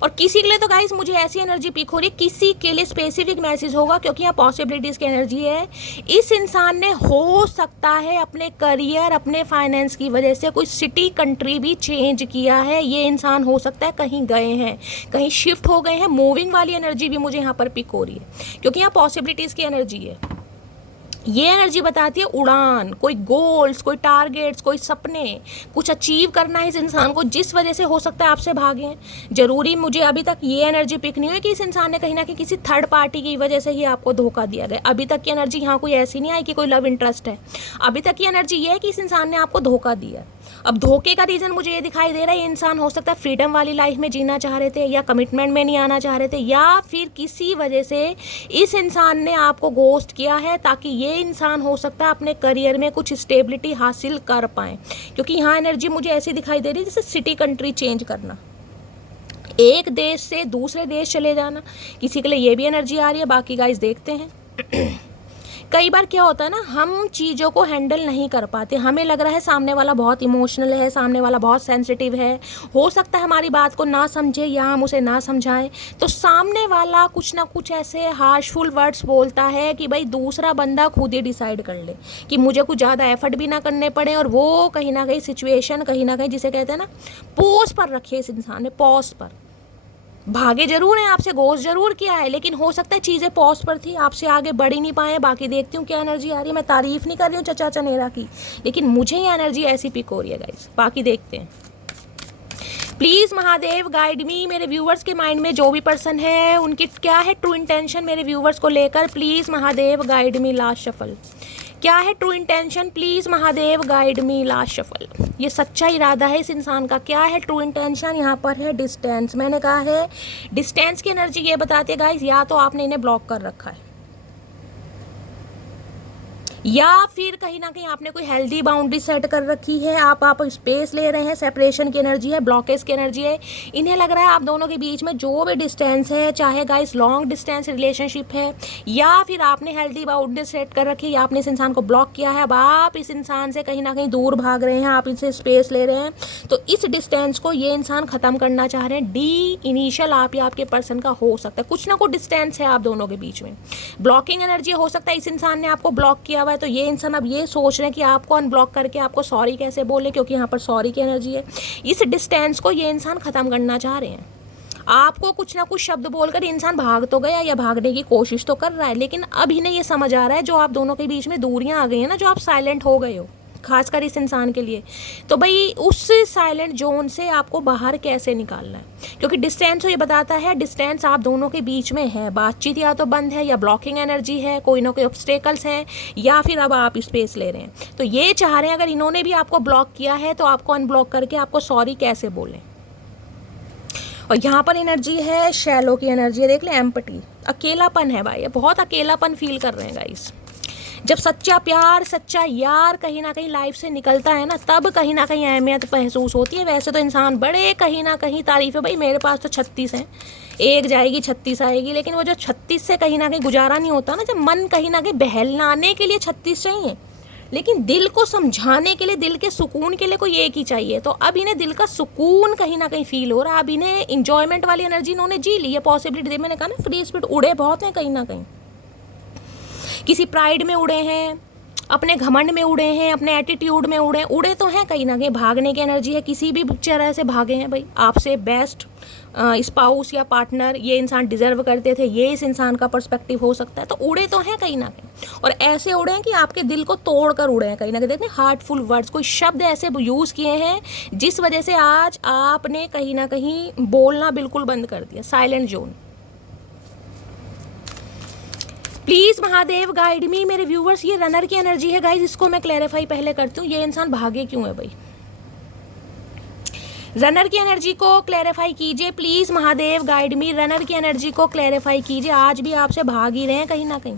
और किसी के लिए तो गाइस मुझे ऐसी एनर्जी पिक हो रही है, किसी के लिए स्पेसिफिक मैसेज होगा, क्योंकि यहाँ पॉसिबिलिटीज़ की एनर्जी है। इस इंसान ने हो सकता है अपने करियर, अपने फाइनेंस की वजह से कोई सिटी, कंट्री भी चेंज किया है। ये इंसान हो सकता है कहीं गए हैं, कहीं शिफ्ट हो गए हैं। मूविंग वाली एनर्जी भी मुझे यहाँ पर पिक हो रही है, क्योंकि यहाँ पॉसिबिलिटीज़ की एनर्जी है। ये एनर्जी बताती है उड़ान, कोई गोल्स, कोई टारगेट्स, कोई सपने, कुछ अचीव करना है इस इंसान को, जिस वजह से हो सकता है आपसे भागे। जरूरी मुझे अभी तक ये एनर्जी पिक नहीं हुई कि इस इंसान ने कहीं ना कहीं किसी थर्ड पार्टी की वजह से ही आपको धोखा दिया गया। अभी तक की एनर्जी यहाँ कोई ऐसी नहीं आई कि कोई लव इंटरेस्ट है। अभी तक की एनर्जी ये है कि इस इंसान ने आपको धोखा दिया। अब धोखे का रीज़न मुझे ये दिखाई दे रहा है, ये इंसान हो सकता है फ्रीडम वाली लाइफ में जीना चाह रहे थे, या कमिटमेंट में नहीं आना चाह रहे थे, या फिर किसी वजह से इस इंसान ने आपको घोस्ट किया है, ताकि ये इंसान हो सकता है अपने करियर में कुछ स्टेबिलिटी हासिल कर पाएँ। क्योंकि यहाँ एनर्जी मुझे ऐसी दिखाई दे रही है जैसे सिटी, कंट्री चेंज करना, एक देश से दूसरे देश चले जाना, किसी के लिए ये भी एनर्जी आ रही है। बाकी गाइस देखते हैं। कई बार क्या होता है ना, हम चीज़ों को हैंडल नहीं कर पाते, हमें लग रहा है सामने वाला बहुत इमोशनल है, सामने वाला बहुत सेंसिटिव है, हो सकता है हमारी बात को ना समझे या हम उसे ना समझाएं, तो सामने वाला कुछ ना कुछ ऐसे हार्शफुल वर्ड्स बोलता है कि भाई दूसरा बंदा खुद ही डिसाइड कर ले, कि मुझे कुछ ज़्यादा एफर्ट भी ना करने पड़े, और वो कहीं ना कहीं सिचुएशन, कहीं ना कहीं जिसे कहते हैं ना पॉज पर रखे इस इंसान ने, पॉज पर। भागे जरूर हैं आपसे, घोस्ट जरूर किया है, लेकिन हो सकता है चीज़ें पॉज पर थी, आपसे आगे बढ़ ही नहीं पाए। बाकी देखती हूँ क्या एनर्जी आ रही है। मैं तारीफ नहीं कर रही हूँ चचा चनेरा की, लेकिन मुझे ये एनर्जी ऐसी पिक हो रही है गाइस। बाकी देखते हैं। प्लीज़ महादेव गाइड मी, मेरे व्यूवर्स के माइंड में जो भी पर्सन है उनकी क्या है ट्रू इंटेंशन मेरे व्यूवर्स को लेकर। Please Mahadev guide me last shuffle, क्या है true intention? Please Mahadev guide me last shuffle. ये सच्चा इरादा है इस इंसान का, क्या है ट्रू इंटेंशन? यहाँ पर है डिस्टेंस। मैंने कहा है डिस्टेंस की एनर्जी ये बताती है गाइस, या तो आपने इन्हें ब्लॉक कर रखा है, या फिर कहीं ना कहीं आपने कोई हेल्दी बाउंड्री सेट कर रखी है। आप स्पेस ले रहे हैं, सेपरेशन की एनर्जी है, ब्लॉकेज की एनर्जी है। इन्हें लग रहा है आप दोनों के बीच में जो भी डिस्टेंस है, चाहे गाइस लॉन्ग डिस्टेंस रिलेशनशिप है, या फिर आपने हेल्दी बाउंड्री सेट कर रखी है, या आपने इस इंसान को ब्लॉक किया है, अब आप इस इंसान से कहीं ना कहीं दूर भाग रहे हैं, आप इनसे स्पेस ले रहे हैं, तो इस डिस्टेंस को ये इंसान ख़त्म करना चाह रहे हैं। डी इनिशियल आप या आपके पर्सन का हो सकता है, कुछ ना कुछ डिस्टेंस है आप दोनों के बीच में। ब्लॉकिंग एनर्जी हो सकता है इस इंसान ने आपको ब्लॉक किया हुआ है, तो ये इंसान अब ये सोच रहे हैं कि आपको अनब्लॉक करके आपको सॉरी कैसे बोले, क्योंकि यहाँ पर सॉरी की एनर्जी है। इस डिस्टेंस को ये इंसान ख़त्म करना चाह रहे हैं। आपको कुछ ना कुछ शब्द बोलकर इंसान भाग तो गया या भागने की कोशिश तो कर रहा है, लेकिन अब इन्हें ये समझ आ रहा है जो आप दोनों के बीच में दूरियां आ गई हैं ना, जो आप साइलेंट हो गए हो खासकर इस इंसान के लिए, तो भाई उस साइलेंट जोन से आपको बाहर कैसे निकालना है। क्योंकि डिस्टेंस तो ये बताता है, डिस्टेंस आप दोनों के बीच में है, बातचीत या तो बंद है, या ब्लॉकिंग एनर्जी है, कोई ना कोई ऑब्स्टेकल्स हैं, या फिर अब आप स्पेस ले रहे हैं। तो ये चाह रहे हैं अगर इन्होंने भी आपको ब्लॉक किया है तो आपको अनब्लॉक करके आपको सॉरी कैसे बोलें। और यहाँ पर एनर्जी है शैलो की एनर्जी है, देख लें एम्पटी, अकेलापन है भाई, बहुत अकेलापन फील कर रहे हैं गाइस। जब सच्चा प्यार, सच्चा यार कहीं ना कहीं लाइफ से निकलता है ना, तब कहीं ना कहीं अहमियत महसूस होती है। वैसे तो इंसान बड़े कहीं ना कहीं तारीफ है, भाई मेरे पास तो 36 हैं, एक जाएगी 36 आएगी, लेकिन वो जो 36 से कहीं ना कहीं गुजारा नहीं होता ना, जब मन कहीं ना कहीं बहलाने के लिए 36 चाहिए, लेकिन दिल को समझाने के लिए, दिल के सुकून के लिए कोई एक ही चाहिए। तो अब इन्हें दिल का सुकून कहीं ना कहीं फील हो रहा है, अब इन्हें इंजॉयमेंट वाली एनर्जी इन्होंने जी ली है, पॉसिबिलिटी। मैंने कहा ना फ्री स्पिरिट उड़े बहुत हैं कहीं ना कहीं, किसी प्राइड में उड़े हैं, अपने घमंड में उड़े हैं, अपने एटीट्यूड में उड़े तो हैं कहीं ना कहीं, भागने की एनर्जी है, किसी भी तरह से भागे हैं भाई। आपसे बेस्ट स्पाउस या पार्टनर ये इंसान डिजर्व करते थे, ये इस इंसान का पर्सपेक्टिव हो सकता है। तो उड़े तो हैं कहीं ना कहीं, और ऐसे उड़े हैं कि आपके दिल को तोड़ कर उड़े हैं कहीं ना कहीं। देखते हैं हार्टफुल वर्ड्स, कोई शब्द ऐसे यूज़ किए हैं जिस वजह से आज आपने कहीं ना कहीं बोलना बिल्कुल बंद कर दिया, silent zone. Please Mahadev guide मी। मेरे व्यूवर्स, ये रनर की एनर्जी है गाइज, इसको मैं क्लैरिफाई पहले करती हूँ। ये इंसान भागे क्यों है भाई? रनर की एनर्जी को क्लैरिफाई कीजिए please Mahadev guide me. Runner की एनर्जी को क्लैरिफाई कीजिए। आज भी आपसे भाग ही रहे हैं कहीं ना कहीं।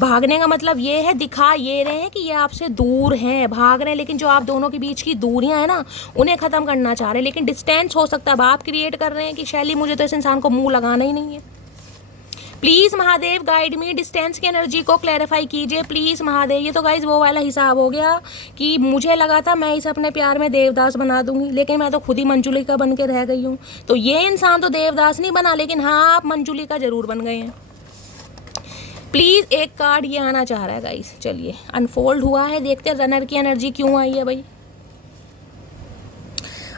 भागने का मतलब ये है, दिखा ये रहे हैं कि ये आपसे दूर हैं, भाग रहे हैं, लेकिन जो आप दोनों के बीच की दूरियां हैं ना, उन्हें ख़त्म करना चाह रहे हैं। लेकिन डिस्टेंस हो सकता है, अब आप क्रिएट कर रहे हैं कि शैली मुझे तो इस इंसान को मुँह लगाना ही नहीं है। Please Mahadev guide me. Distance की एनर्जी को क्लैरिफाई कीजिए प्लीज़ महादेव। ये तो गाइज वो वाला हिसाब हो गया कि मुझे लगा था मैं इसे अपने प्यार में देवदास बना दूंगी, लेकिन मैं तो खुद ही मंजुलिका बन के रह गई हूँ। तो ये इंसान तो देवदास नहीं बना, लेकिन हाँ आप मंजुलिका जरूर बन गए हैं। प्लीज़ एक कार्ड ये आना चाह रहा है गाइज। चलिए अनफोल्ड हुआ है, देखते हैं रनर की एनर्जी क्यों आई है भाई।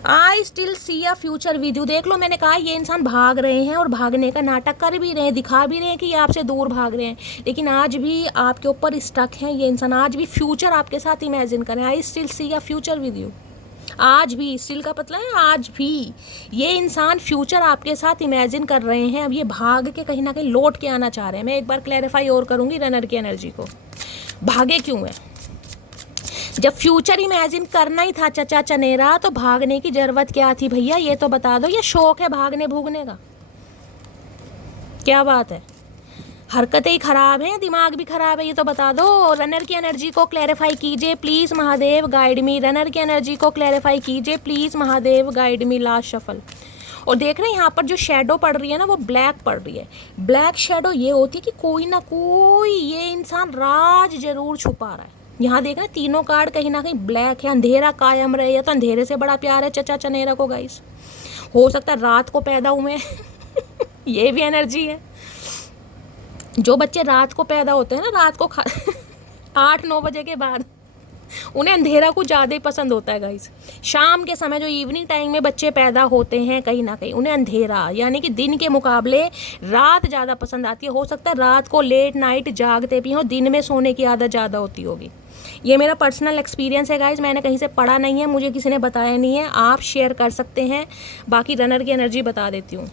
I still see a future with you. देख लो, मैंने कहा ये इंसान भाग रहे हैं और भागने का नाटक कर भी रहे हैं, दिखा भी रहे हैं कि ये आपसे दूर भाग रहे हैं, लेकिन आज भी आपके ऊपर स्टक हैं ये इंसान। आज भी फ्यूचर आपके साथ इमेजिन करें। I still see a future with you. आज भी, स्टिल का मतलब है आज भी ये इंसान फ्यूचर आपके साथ इमेजिन कर रहे हैं। अब ये भाग के कहीं ना कहीं लौट के आना चाह रहे हैं। मैं एक बार क्लैरिफाई और करूँगी रनर की एनर्जी को। भागे क्यों है? जब फ्यूचर इमेजिन करना ही था चचा चनेरा, तो भागने की जरूरत क्या थी भैया? ये तो बता दो। ये शौक है भागने भूगने का? क्या बात है? हरकतें ही खराब हैं, दिमाग भी खराब है, ये तो बता दो। रनर की एनर्जी को क्लैरिफाई कीजिए please Mahadev guide me. Runner की एनर्जी को क्लैरिफाई कीजिए please Mahadev guide me. Last shuffle. और देख रहे हैं यहाँ पर जो शेडो पड़ रही है ना, वो ब्लैक पड़ रही है। ब्लैक शेडो ये होती है कि कोई ना कोई ये इंसान राज जरूर छुपा रहा है। यहाँ देख रहे हैं तीनों कार्ड कहीं ना कहीं ब्लैक है। अंधेरा कायम रहे, या तो अंधेरे से बड़ा प्यार है चचा चनेरा को गाइस। हो सकता है रात को पैदा हुए ये भी एनर्जी है। जो बच्चे रात को पैदा होते हैं ना, रात को 8-9 बजे के बाद, उन्हें अंधेरा कुछ ज़्यादा ही पसंद होता है गाइस। शाम के समय जो इवनिंग टाइम में बच्चे पैदा होते हैं, कहीं ना कहीं उन्हें अंधेरा यानी कि दिन के मुकाबले रात ज़्यादा पसंद आती है। हो सकता है रात को लेट नाइट जागते भी हो, दिन में सोने की आदत ज़्यादा होती होगी। ये मेरा पर्सनल एक्सपीरियंस है गाइस, मैंने कहीं से पढ़ा नहीं है, मुझे किसी ने बताया नहीं है। आप शेयर कर सकते हैं। बाकी रनर की एनर्जी बता देती हूँ।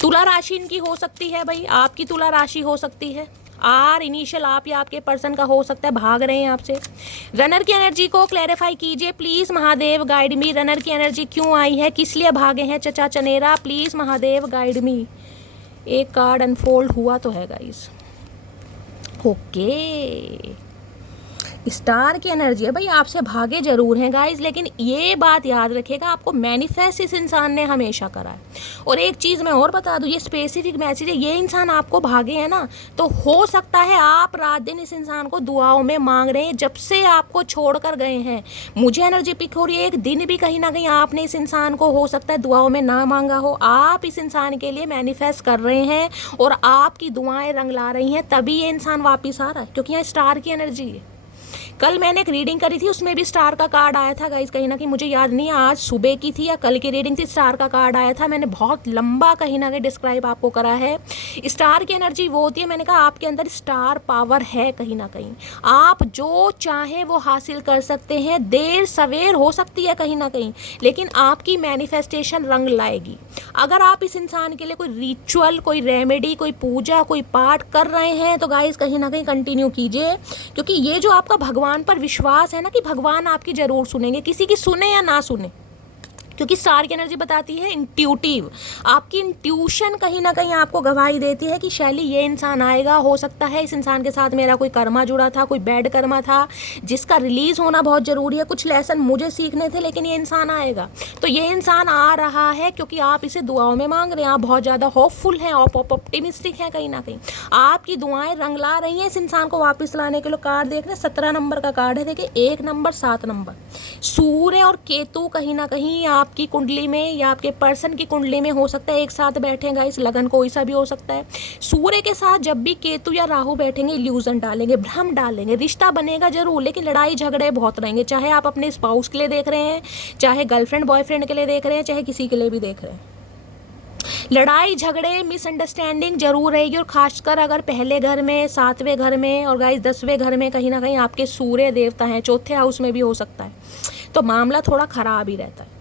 तुला राशि इनकी हो सकती है भाई, आपकी तुला राशि हो सकती है। आर इनिशियल आप या आपके पर्सन का हो सकता है, भाग रहे हैं आपसे। रनर की एनर्जी को क्लैरिफाई कीजिए please Mahadev guide me. Runner की एनर्जी क्यों आई है, किस लिए भागे हैं चचा चनेरा? Please Mahadev guide me. एक कार्ड अनफोल्ड हुआ तो है गाइस। ओके, स्टार की एनर्जी है भाई, आपसे भागे जरूर हैं गाइज, लेकिन ये बात याद रखिएगा, आपको मैनिफेस्ट इस इंसान ने हमेशा करा है। और एक चीज़ मैं और बता दूँ, ये स्पेसिफिक मैसेज है, ये इंसान आपको भागे हैं ना, तो हो सकता है आप रात दिन इस इंसान को दुआओं में मांग रहे हैं जब से आपको छोड़ कर गए हैं। मुझे एनर्जी पिक हो रही है, एक दिन भी कहीं ना कहीं आपने इस इंसान को हो सकता है दुआओं में ना मांगा हो। आप इस इंसान के लिए मैनिफेस्ट कर रहे हैं और आपकी दुआएं रंग ला रही हैं, तभी ये इंसान वापिस आ रहा है, क्योंकि यहाँ स्टार की एनर्जी है। कल मैंने एक रीडिंग करी थी, उसमें भी स्टार का कार्ड आया था गाइस। कहीं ना कहीं मुझे याद नहीं है आज सुबह की थी या कल की रीडिंग थी, स्टार का कार्ड आया था। मैंने बहुत लंबा कहीं ना कहीं डिस्क्राइब आपको करा है। स्टार की एनर्जी वो होती है, मैंने कहा आपके अंदर स्टार पावर है कहीं ना कहीं। आप जो चाहें वो हासिल कर सकते हैं। देर सवेर हो सकती है कहीं ना कहीं, लेकिन आपकी मैनिफेस्टेशन रंग लाएगी। अगर आप इस इंसान के लिए कोई रिचुअल, कोई रेमेडी, कोई पूजा, कोई पाठ कर रहे हैं, तो गाइस कहीं ना कहीं कंटिन्यू कीजिए, क्योंकि ये जो आपका भगवान पर विश्वास है ना कि भगवान आपकी जरूर सुनेंगे, किसी की सुने या ना सुने, क्योंकि स्टार की एनर्जी बताती है इंट्यूटिव। आपकी इंट्यूशन कहीं ना कहीं आपको गवाही देती है कि शैली ये इंसान आएगा। हो सकता है इस इंसान के साथ मेरा कोई कर्मा जुड़ा था, कोई बैड कर्मा था जिसका रिलीज होना बहुत ज़रूरी है। कुछ लेसन मुझे सीखने थे, लेकिन ये इंसान आएगा। तो ये इंसान आ रहा है क्योंकि आप इसे दुआओं में मांग रहे हैं। आप बहुत ज़्यादा होपफुल हैं, ऑप्टिमिस्टिक हैं, कहीं ना कहीं आपकी दुआएं रंग ला रही हैं इस इंसान को वापस लाने के लिए। कार्ड देख रहे हैं, 17 नंबर का कार्ड है, देखिए 1 नंबर 7 नंबर। सूर्य और केतु कहीं ना कहीं आप आपकी कुंडली में या आपके पर्सन की कुंडली में हो सकता है एक साथ बैठे गाइस, लगन कोई सा भी हो सकता है। सूर्य के साथ जब भी केतु या राहु बैठेंगे इल्यूजन डालेंगे, भ्रम डालेंगे, रिश्ता बनेगा जरूर लेकिन लड़ाई झगड़े बहुत रहेंगे, चाहे आप अपने स्पाउस के लिए देख रहे हैं, चाहे गर्लफ्रेंड बॉयफ्रेंड के लिए देख रहे हैं, चाहे किसी के लिए भी देख रहे हैं। लड़ाई झगड़े मिसअंडरस्टैंडिंग जरूर रहेगी, और खासकर अगर पहले घर में, 7वें घर में और गाइस 10वें घर में कहीं ना कहीं आपके सूर्य देवता हैं, 4थे हाउस में भी हो सकता है, तो मामला थोड़ा खराब ही रहता है।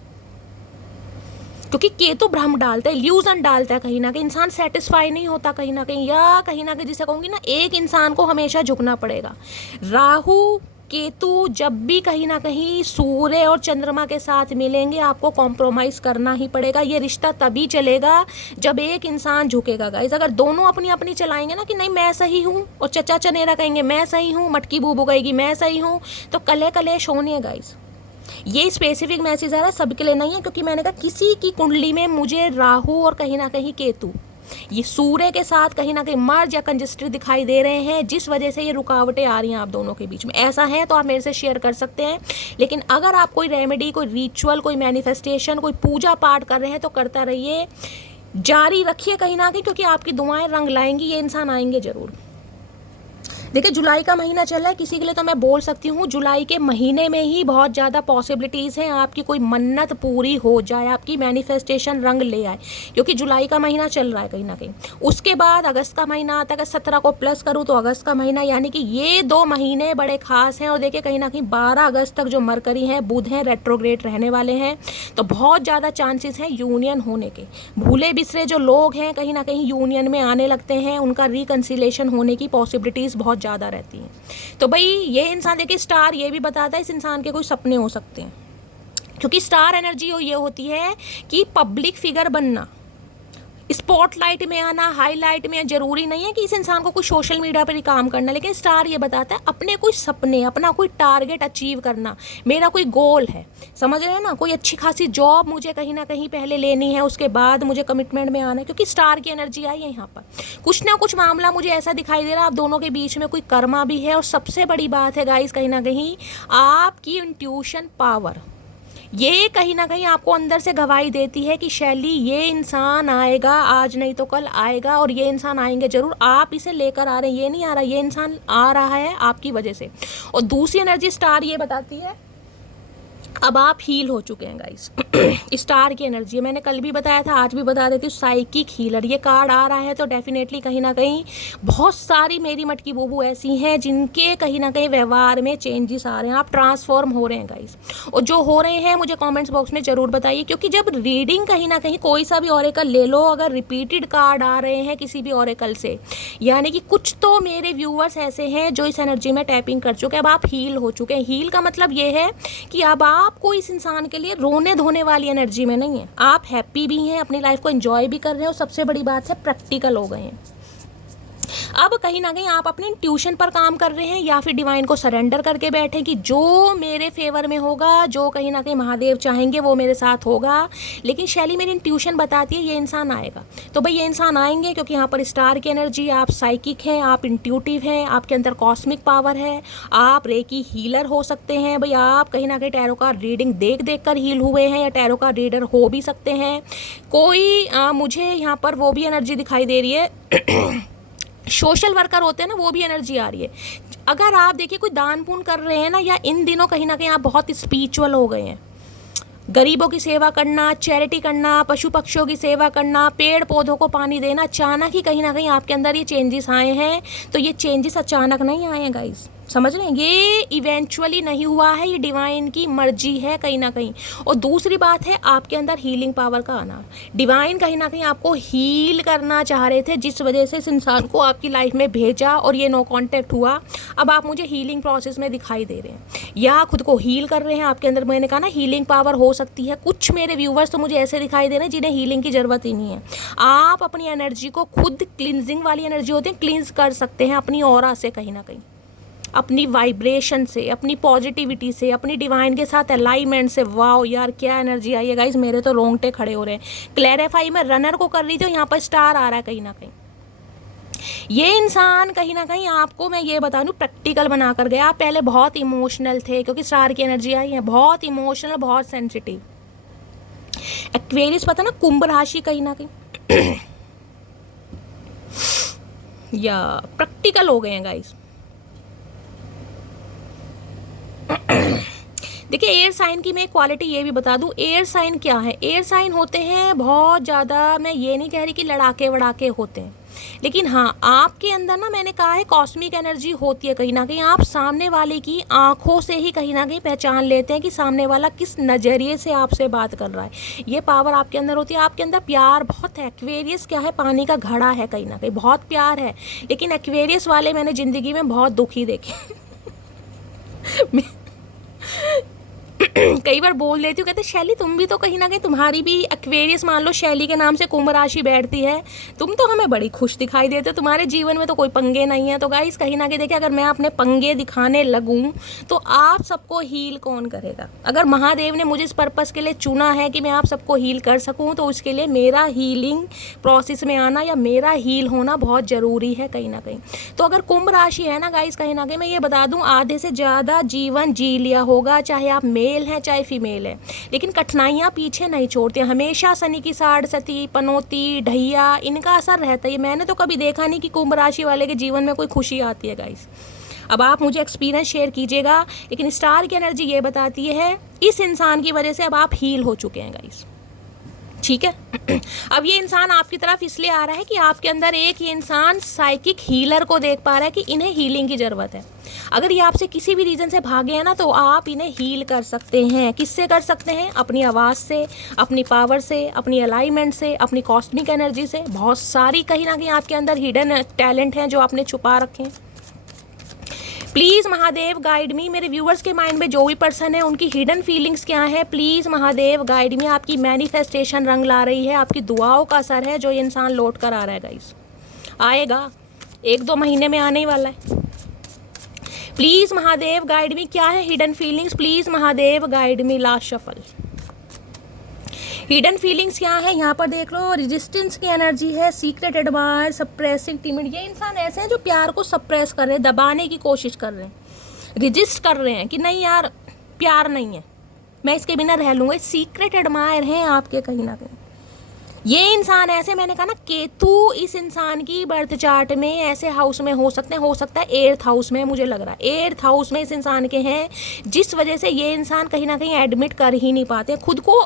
क्योंकि केतु भ्रम डालता है, इल्यूजन डालता है, कहीं ना कहीं इंसान सेटिस्फाई नहीं होता कहीं ना कहीं, या कहीं ना कहीं जिसे कहूँगी ना, एक इंसान को हमेशा झुकना पड़ेगा। राहु केतु जब भी कहीं ना कहीं सूर्य और चंद्रमा के साथ मिलेंगे आपको कॉम्प्रोमाइज़ करना ही पड़ेगा। ये रिश्ता तभी चलेगा जब एक इंसान झुकेगा गाइस। अगर दोनों अपनी अपनी चलाएंगे ना कि नहीं मैं सही हूँ, और चचा चनेरा कहेंगे मैं सही हूँ, मटकी बूबू कहेगी मैं सही हूँ, तो कले कलेश होनी है गाइस। ये स्पेसिफिक मैसेज आ रहा है, सबके लिए नहीं है, क्योंकि मैंने कहा किसी की कुंडली में मुझे राहु और कहीं ना कहीं केतु ये सूर्य के साथ कहीं ना कहीं मर्ज या कंजस्टेड दिखाई दे रहे हैं, जिस वजह से ये रुकावटें आ रही हैं आप दोनों के बीच में। ऐसा है तो आप मेरे से शेयर कर सकते हैं, लेकिन अगर आप कोई रेमेडी, कोई रिचुअल, कोई मैनिफेस्टेशन, कोई पूजा पाठ कर रहे हैं तो करता रहिए, जारी रखिए कहीं ना कहीं, क्योंकि आपकी दुआएं रंग लाएंगी, ये इंसान आएंगे जरूर। देखिए जुलाई का महीना चल रहा है, किसी के लिए तो मैं बोल सकती हूँ जुलाई के महीने में ही बहुत ज़्यादा पॉसिबिलिटीज़ हैं आपकी कोई मन्नत पूरी हो जाए, आपकी मैनिफेस्टेशन रंग ले आए, क्योंकि जुलाई का महीना चल रहा है कहीं ना कहीं। उसके बाद अगस्त का महीना आता है, 17 को प्लस करूँ तो अगस्त का महीना, यानी कि ये 2 महीने बड़े खास हैं। और देखिए कहीं ना कहीं 12 अगस्त तक जो मरकरी हैं, बुध हैं, रेट्रोग्रेड रहने वाले हैं, तो बहुत ज़्यादा चांसेस हैं यूनियन होने के। भूले बिसरे जो लोग हैं कहीं ना कहीं यूनियन में आने लगते हैं, उनका रिकन्सिलेशन होने की पॉसिबिलिटीज़ बहुत ज़्यादा रहती हैं। तो भाई ये इंसान, देखिए स्टार ये भी बताता है इस इंसान के कोई सपने हो सकते हैं, क्योंकि स्टार एनर्जी ये होती है कि पब्लिक फिगर बनना, स्पॉटलाइट में आना, हाईलाइट में। जरूरी नहीं है कि इस इंसान को कोई सोशल मीडिया पर ही काम करना, लेकिन स्टार ये बताता है अपने कोई सपने, अपना कोई टारगेट अचीव करना, मेरा कोई गोल है, समझ रहे हो ना, कोई अच्छी खासी जॉब मुझे कहीं ना कहीं पहले लेनी है, उसके बाद मुझे कमिटमेंट में आना है, क्योंकि स्टार की एनर्जी आई है यहाँ पर। कुछ ना कुछ मामला मुझे ऐसा दिखाई दे रहा है आप दोनों के बीच में कोई कर्मा भी है। और सबसे बड़ी बात है गाइस, कहीं ना कहीं आपकी इंट्यूशन पावर, ये कहीं ना कहीं आपको अंदर से गवाही देती है कि शैली ये इंसान आएगा, आज नहीं तो कल आएगा, और ये इंसान आएंगे जरूर। आप इसे लेकर आ रहे हैं, ये नहीं आ रहा, ये इंसान आ रहा है आपकी वजह से। और दूसरी एनर्जी स्टार ये बताती है अब आप हील हो चुके हैं गाइस। स्टार की एनर्जी मैंने कल भी बताया था, आज भी बता देती हूँ, साइकिक हीलर ये कार्ड आ रहा है, तो डेफिनेटली कहीं ना कहीं बहुत सारी मेरी मटकी बूबू ऐसी हैं जिनके कहीं ना कहीं व्यवहार में चेंजेस आ रहे हैं, आप ट्रांसफॉर्म हो रहे हैं गाइस। और जो हो रहे हैं मुझे कमेंट्स बॉक्स में ज़रूर बताइए, क्योंकि जब रीडिंग कहीं ना कहीं कोई सा भी ऑरेकल ले लो, अगर रिपीटेड कार्ड आ रहे हैं किसी भी ऑरेकल से, यानी कि कुछ तो मेरे व्यूअर्स ऐसे हैं जो इस एनर्जी में टैपिंग कर चुके हैं, अब आप हील हो चुके हैं। हील का मतलब ये है कि अब आपको इस इंसान के लिए रोने धोने वाली एनर्जी में नहीं है, आप हैप्पी भी हैं, अपनी लाइफ को एंजॉय भी कर रहे हैं, और सबसे बड़ी बात है प्रैक्टिकल हो गए हैं। अब कहीं ना कहीं आप अपने ट्यूशन पर काम कर रहे हैं, या फिर डिवाइन को सरेंडर करके बैठे कि जो मेरे फेवर में होगा, जो कहीं ना कहीं महादेव चाहेंगे वो मेरे साथ होगा। लेकिन शैली मेरी ट्यूशन बताती है ये इंसान आएगा, तो भाई ये इंसान आएंगे, क्योंकि यहाँ पर स्टार की एनर्जी, आप साइकिक हैं, आप इंट्यूटिव हैं, आपके अंदर कॉस्मिक पावर है, आप रेकी हीलर हो सकते हैं। भाई आप कहीं ना कहीं टैरो का रीडिंग देख देख कर हील हुए हैं, या टैरो का रीडर हो भी सकते हैं। कोई मुझे यहाँ पर वो भी एनर्जी दिखाई दे रही है सोशल वर्कर होते हैं ना, वो भी एनर्जी आ रही है। अगर आप देखिए कोई दान पुण्य कर रहे हैं ना, या इन दिनों कहीं ना कहीं आप बहुत स्पिरिचुअल हो गए हैं, गरीबों की सेवा करना, चैरिटी करना, पशु पक्षियों की सेवा करना, पेड़ पौधों को पानी देना, अचानक ही कहीं ना कहीं आपके अंदर ये चेंजेस आए हैं। तो ये चेंजेस अचानक नहीं आए हैं गाइस, समझ रहे हैं, ये इवेंचुअली नहीं हुआ है, ये डिवाइन की मर्जी है कहीं ना कहीं। और दूसरी बात है आपके अंदर हीलिंग पावर का आना, डिवाइन कहीं ना कहीं आपको हील करना चाह रहे थे, जिस वजह से इस इंसान को आपकी लाइफ में भेजा और ये नो कॉन्टैक्ट हुआ। अब आप मुझे हीलिंग प्रोसेस में दिखाई दे रहे हैं, या खुद को हील कर रहे हैं आपके अंदर। मैंने कहा ना हीलिंग पावर हो सकती है। कुछ मेरे व्यूवर्स तो मुझे ऐसे दिखाई दे रहे हैं जिन्हें हीलिंग की ज़रूरत ही नहीं है। आप अपनी एनर्जी को खुद, क्लिनजिंग वाली एनर्जी होती है, क्लींस कर सकते हैं अपनी ऑरा से, कहीं ना कहीं अपनी वाइब्रेशन से, अपनी पॉजिटिविटी से, अपनी डिवाइन के साथ अलाइनमेंट से। वाओ यार क्या एनर्जी आई है गाइस, मेरे तो रोंगटे खड़े हो रहे हैं। क्लैरिफाई मैं रनर को कर रही थी, यहाँ पर स्टार आ रहा है कहीं ना कहीं। ये इंसान कहीं ना कहीं आपको मैं ये बता दूं प्रैक्टिकल बना कर गया। आप पहले बहुत इमोशनल थे, क्योंकि स्टार की एनर्जी आई है, बहुत इमोशनल, बहुत सेंसिटिव। एक्वेरियस पता ना, कुंभ राशि कहीं ना कहीं या प्रैक्टिकल हो गए हैं गाइस। देखिए एयर साइन की मैं एक क्वालिटी ये भी बता दूं, एयर साइन क्या है, एयर साइन होते हैं बहुत ज़्यादा, मैं ये नहीं कह रही कि लड़ाके वड़ाके होते हैं, लेकिन हाँ आपके अंदर ना, मैंने कहा है कॉस्मिक एनर्जी होती है कहीं ना कहीं, आप सामने वाले की आंखों से ही कहीं ना कहीं पहचान लेते हैं कि सामने वाला किस नज़रिए से आपसे बात कर रहा है। ये पावर आपके अंदर होती है। आपके अंदर प्यार बहुत है। एक्वेरियस क्या है, पानी का घड़ा है कहीं ना कहीं, बहुत प्यार है, लेकिन एक्वेरियस वाले मैंने ज़िंदगी में बहुत दुखी देखे कई बार बोल देती हूँ, कहते शैली तुम भी तो कहीं ना कहीं, तुम्हारी भी एक्वेरियस मान लो शैली के नाम से कुंभ राशि बैठती है, तुम तो हमें बड़ी खुश दिखाई देते हो, तुम्हारे जीवन में तो कोई पंगे नहीं है। तो गाइस कहीं ना कहीं देखिए, अगर मैं अपने पंगे दिखाने लगूँ तो आप सबको हील कौन करेगा? अगर महादेव ने मुझे इस पर्पज़ के लिए चुना है कि मैं आप सबको हील कर सकूँ, तो उसके लिए मेरा हीलिंग प्रोसेस में आना या मेरा हील होना बहुत ज़रूरी है कहीं ना कहीं। तो अगर कुंभ राशि है ना गाइस, कहीं ना कहीं मैं ये बता दूँ, आधे से ज़्यादा जीवन जी लिया होगा, चाहे आप मेल हैं चाहे फीमेल है, लेकिन कठिनाइयाँ पीछे नहीं छोड़ती। हमेशा शनि की साढ़ सती, पनौती, ढैया, इनका असर रहता है। मैंने तो कभी देखा नहीं कि कुंभ राशि वाले के जीवन में कोई खुशी आती है गाइस। अब आप मुझे एक्सपीरियंस शेयर कीजिएगा, लेकिन स्टार की एनर्जी ये बताती है इस इंसान की वजह से अब आप हील हो चुके हैं गाइस, ठीक है। अब ये इंसान आपकी तरफ इसलिए आ रहा है कि आपके अंदर एक ही इंसान साइकिक हीलर को देख पा रहा है कि इन्हें हीलिंग की ज़रूरत है। अगर ये आपसे किसी भी रीज़न से भागे हैं ना, तो आप इन्हें हील कर सकते हैं। किससे कर सकते हैं? अपनी आवाज़ से, अपनी पावर से, अपनी अलाइनमेंट से, अपनी कॉस्मिक एनर्जी से। बहुत सारी कहीं ना कहीं आपके अंदर हिडन टैलेंट हैं जो आपने छुपा रखे हैं। प्लीज़ महादेव गाइड मी। मेरे व्यूअर्स के माइंड में जो भी पर्सन है उनकी हिडन फीलिंग्स क्या है, प्लीज़ महादेव गाइड मी। आपकी मैनिफेस्टेशन रंग ला रही है, आपकी दुआओं का असर है जो ये इंसान लौट कर आ रहा है गाइस। आएगा 1-2 महीने में, आने ही वाला है। प्लीज़ महादेव गाइड मी, क्या है hidden feelings? Please Mahadev guide me. Last shuffle. Hidden feelings क्या है यहाँ पर देख लो, रेजिस्टेंस की एनर्जी है, सीक्रेट एडमायर, सप्रेसिंग, टिमिड। ये इंसान ऐसे हैं जो प्यार को सप्रेस कर रहे हैं, दबाने की कोशिश कर रहे हैं, रेजिस्ट कर रहे हैं कि नहीं यार प्यार नहीं है, मैं इसके बिना रह लूँगा। सीक्रेट एडमायर हैं आपके कहीं ना कहीं। ये इंसान ऐसे, मैंने कहा ना, केतु इस इंसान की बर्थ चार्ट में ऐसे हाउस में हो सकते हैं, हो सकता है 8th हाउस में, मुझे लग रहा है 8th हाउस में इस इंसान के हैं, जिस वजह से ये इंसान कहीं ना कहीं एडमिट कर ही नहीं पाते खुद को,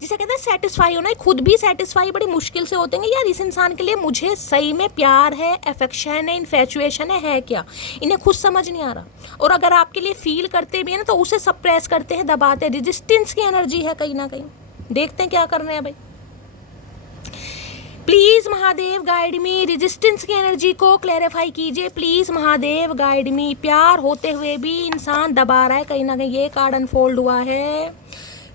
जिसे कहते हैं सेटिस्फाई होना। खुद भी सेटिस्फाई बड़ी मुश्किल से होते हैं यार, इस इंसान के लिए मुझे सही में प्यार है, अफेक्शन है, इन्फेचुएशन है क्या, इन्हें खुद समझ नहीं आ रहा। और अगर आपके लिए फील करते भी हैं ना, तो उसे सप्रेस करते हैं, दबाते हैं। रेजिस्टेंस की एनर्जी है कहीं ना कहीं। देखते हैं क्या कर रहे हैं भाई। Please Mahadev guide me. Resistance की एनर्जी को क्लैरिफाई कीजिए प्लीज़ महादेव गाइड मी। प्यार होते हुए भी इंसान दबा रहा है कहीं ना कहीं। ये कार्ड अनफोल्ड हुआ है,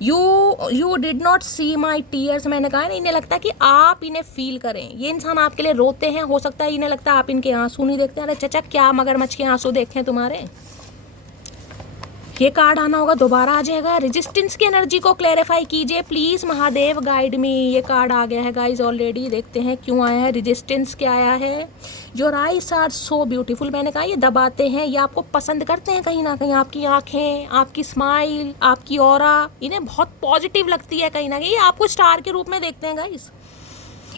you did not see my tears. मैंने कहा ना, इन्हें लगता है कि आप इन्हें फील करें। ये इंसान आपके लिए रोते हैं, हो सकता है इन्हें लगता है आप इनके आंसू नहीं देखते। अरे चचा, क्या मगरमच्छ के आंसू देखे तुम्हारे? ये कार्ड आना होगा, दोबारा आ जाएगा। रेजिस्टेंस की एनर्जी को क्लैरिफाई कीजिए प्लीज़ महादेव गाइड मी। ये कार्ड आ गया है गाइज ऑलरेडी, देखते हैं क्यों आया है। रेजिस्टेंस क्या आया है? Your eyes are so beautiful. मैंने कहा ये दबाते हैं, ये आपको पसंद करते हैं कहीं ना कहीं। आपकी आंखें, आपकी स्माइल, आपकी ऑरा इन्हें बहुत पॉजिटिव लगती है कहीं ना कहीं। ये आपको स्टार के रूप में देखते हैं गाइज,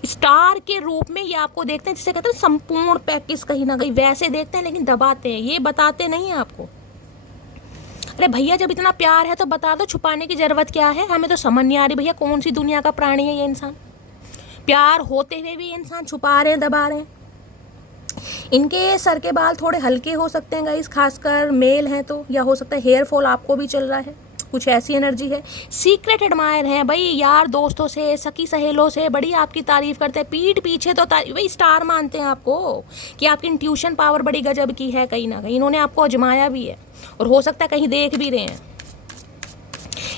स्टार के रूप में ये आपको देखते हैं, जिसे कहते हैं संपूर्ण पैकेज कहीं ना कहीं वैसे देखते हैं, लेकिन दबाते हैं। ये बताते नहीं हैं आपको। अरे भैया, जब इतना प्यार है तो बता दो, छुपाने की ज़रूरत क्या है? हमें तो समझ नहीं आ रही भैया, कौन सी दुनिया का प्राणी है ये इंसान। प्यार होते हुए भी इंसान छुपा रहे हैं, दबा रहे हैं। इनके सर के बाल थोड़े हल्के हो सकते हैं गाइस, खासकर मेल हैं तो, या हो सकता है हेयर फॉल आपको भी चल रहा है, कुछ ऐसी एनर्जी है। सीक्रेट एडमायर है भाई, यार दोस्तों से, सखी सहेलों से बड़ी आपकी तारीफ करते हैं, पीठ पीछे तो भाई स्टार मानते हैं आपको कि आपकी इंट्यूशन पावर बड़ी गजब की है कहीं ना कहीं। इन्होंने आपको आजमाया भी है, और हो सकता है कहीं देख भी रहे हैं।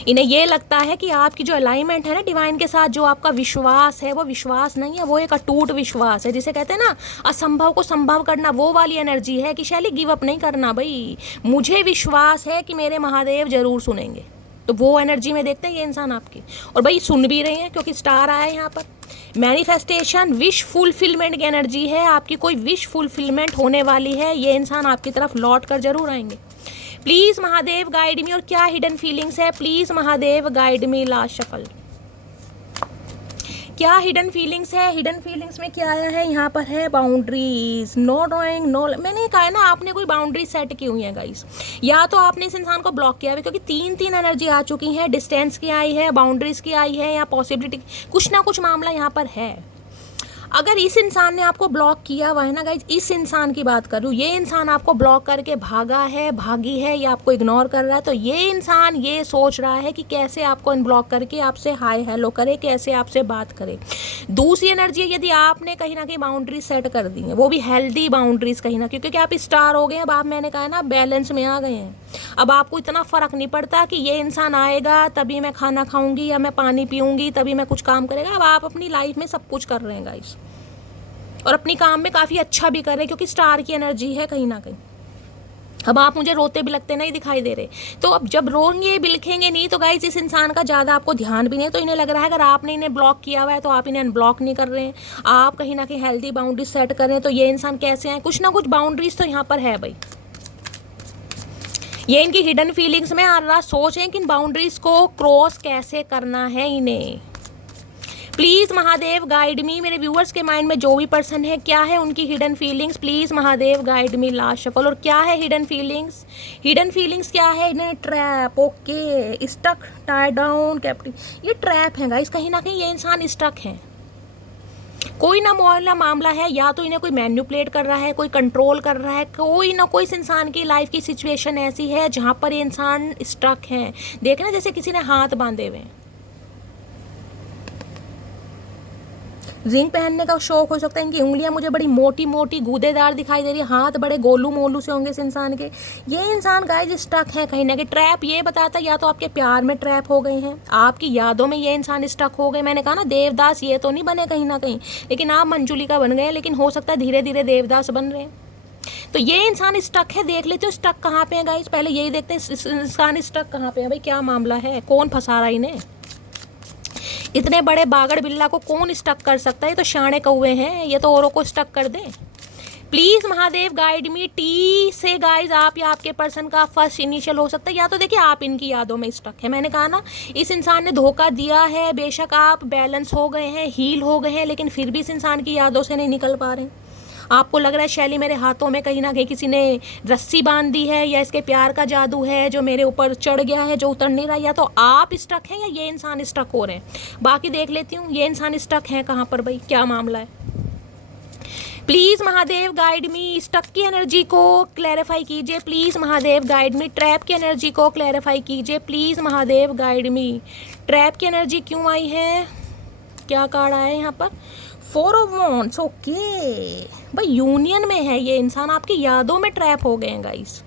इन्हें ये लगता है कि आपकी जो अलाइनमेंट है ना डिवाइन के साथ, जो आपका विश्वास है, वो विश्वास नहीं है, वो एक अटूट विश्वास है, जिसे कहते हैं ना असंभव को संभव करना। वो वाली एनर्जी है कि शैली गिव अप नहीं करना भाई, मुझे विश्वास है कि मेरे महादेव जरूर सुनेंगे। तो वो एनर्जी में देखते हैं ये इंसान आपकी, और भाई सुन भी रहे हैं क्योंकि स्टार आया है यहाँ पर। मैनिफेस्टेशन, विश फुलफिलमेंट की एनर्जी है। आपकी कोई विश फुलफिलमेंट होने वाली है, ये इंसान आपकी तरफ लौट कर जरूर आएंगे। प्लीज़ महादेव गाइड मी। और क्या हिडन फीलिंग्स है? Please Mahadev guide me. Last shuffle. क्या हिडन फीलिंग्स है? हिडन फीलिंग्स में क्या आया है? यहाँ पर है बाउंड्रीज, नो ड्राइंग, नो, मैंने कहा है ना आपने कोई बाउंड्री सेट की हुई है गाइस, या तो आपने इस इंसान को ब्लॉक किया है, क्योंकि तीन एनर्जी आ चुकी है, डिस्टेंस की आई है, बाउंड्रीज की आई है, या पॉसिबिलिटी, कुछ ना कुछ मामला यहाँ पर है। अगर इस इंसान ने आपको ब्लॉक किया हुआ है ना गाइज, इस इंसान की बात करूँ, ये इंसान आपको ब्लॉक करके भागा है, भागी है, या आपको इग्नोर कर रहा है, तो ये इंसान ये सोच रहा है कि कैसे आपको अनब्लॉक करके आपसे हाय हेलो करे, कैसे आपसे बात करे। दूसरी एनर्जी, यदि आपने कहीं ना कहीं बाउंड्रीज सेट कर दी है, वो भी हेल्दी बाउंड्रीज कहीं ना, क्योंकि आप स्टार हो गए, अब आप, मैंने कहा ना, बैलेंस में आ गए हैं। अब आपको इतना फ़र्क नहीं पड़ता कि ये इंसान आएगा तभी मैं खाना खाऊंगी, या मैं पानी पीऊंगी तभी मैं कुछ काम करेगा। अब आप अपनी लाइफ में सब कुछ कर रहे हैं गाइस, और अपनी काम में काफ़ी अच्छा भी कर रहे हैं, क्योंकि स्टार की एनर्जी है कहीं ना कहीं। अब आप मुझे रोते बिलखते नहीं दिखाई दे रहे, तो अब जब रोएंगे बिलखेंगे नहीं तो गाइस इस इंसान का ज़्यादा आपको ध्यान भी नहीं है, तो इन्हें लग रहा है अगर आपने इन्हें ब्लॉक किया हुआ है तो आप इन्हें अनब्लॉक नहीं कर रहे हैं, आप कहीं ना कहीं हेल्दी बाउंड्रीज सेट कर रहे हैं। तो ये इंसान कैसे आए? कुछ ना कुछ बाउंड्रीज तो यहाँ पर है भाई। ये इनकी हिडन फीलिंग्स में आ रहा, सोच है कि इन बाउंड्रीज को क्रॉस कैसे करना है इन्हें। प्लीज़ महादेव गाइड मी, मेरे व्यूअर्स के माइंड में जो भी पर्सन है, क्या है उनकी hidden feelings, please Mahadev guide me. Last shuffle. और क्या है हिडन फीलिंग्स? हिडन फीलिंग्स क्या है? इन्हें trap, okay, stuck, tie down, captive, ये ट्रैप है गाइस, कहीं ना कहीं ये इंसान स्टक है। कोई ना मोहल्ला मामला है, या तो इन्हें कोई मैन्युपुलेट कर रहा है, कोई कंट्रोल कर रहा है, कोई ना कोई इस इंसान की लाइफ की सिचुएशन ऐसी है जहाँ पर ये इंसान स्टक है। देखना जैसे किसी ने हाथ बांधे हुए हैं। रिंग पहनने का शौक हो सकता है, इनकी उंगलियां मुझे बड़ी मोटी मोटी गूदेदार दिखाई दे रही है, हाथ बड़े गोलू मोलू से होंगे इस इंसान के। ये इंसान गाइस स्टक है कहीं ना कहीं। ट्रैप ये बताता है या तो आपके प्यार में ट्रैप हो गए हैं, आपकी यादों में ये इंसान स्टक हो गए। मैंने कहा ना देवदास ये तो नहीं बने कहीं ना कहीं, लेकिन आप मंजुलिका बन गए, लेकिन हो सकता है धीरे धीरे देवदास बन रहे हैं। तो ये इंसान स्टक है। देख लेते हो स्टक कहाँ पे है गाइस, पहले यही देखते हैं इंसान स्टक कहाँ पे है भाई, क्या मामला है, कौन फंसा रहा है इन्हें। इतने बड़े बागड़ बिल्ला को कौन स्टक कर सकता है? ये तो शाणे कौवे हैं, ये तो औरों को स्टक कर दें। Please Mahadev guide me. T से गाइज आप या आपके पर्सन का फर्स्ट इनिशियल हो सकता है, या तो देखिए आप इनकी यादों में स्टक है। मैंने कहा ना इस इंसान ने धोखा दिया है, बेशक आप बैलेंस हो गए हैं, हील हो गए हैं, लेकिन फिर भी इस इंसान की यादों से नहीं निकल पा रहे हैं। आपको लग रहा है शैली मेरे हाथों में कहीं ना कहीं किसी ने रस्सी बांध दी है, या इसके प्यार का जादू है जो मेरे ऊपर चढ़ गया है, जो उतर नहीं रहा। या तो आप स्टक हैं या ये इंसान स्टक हो रहे हैं। बाकी देख लेती हूँ ये इंसान स्टक है कहाँ पर भाई, क्या मामला है। Please Mahadev guide me. Stuck की एनर्जी को क्लैरिफाई कीजिए please Mahadev guide me. Trap की एनर्जी को क्लैरिफाई कीजिए please Mahadev guide me. Trap की एनर्जी क्यों आई है, क्या कार्ड आया है यहाँ पर? 4 ऑफ वॉन्ड्स, ओके भाई यूनियन में है ये इंसान, आपकी यादों में ट्रैप हो गए हैं गाइस।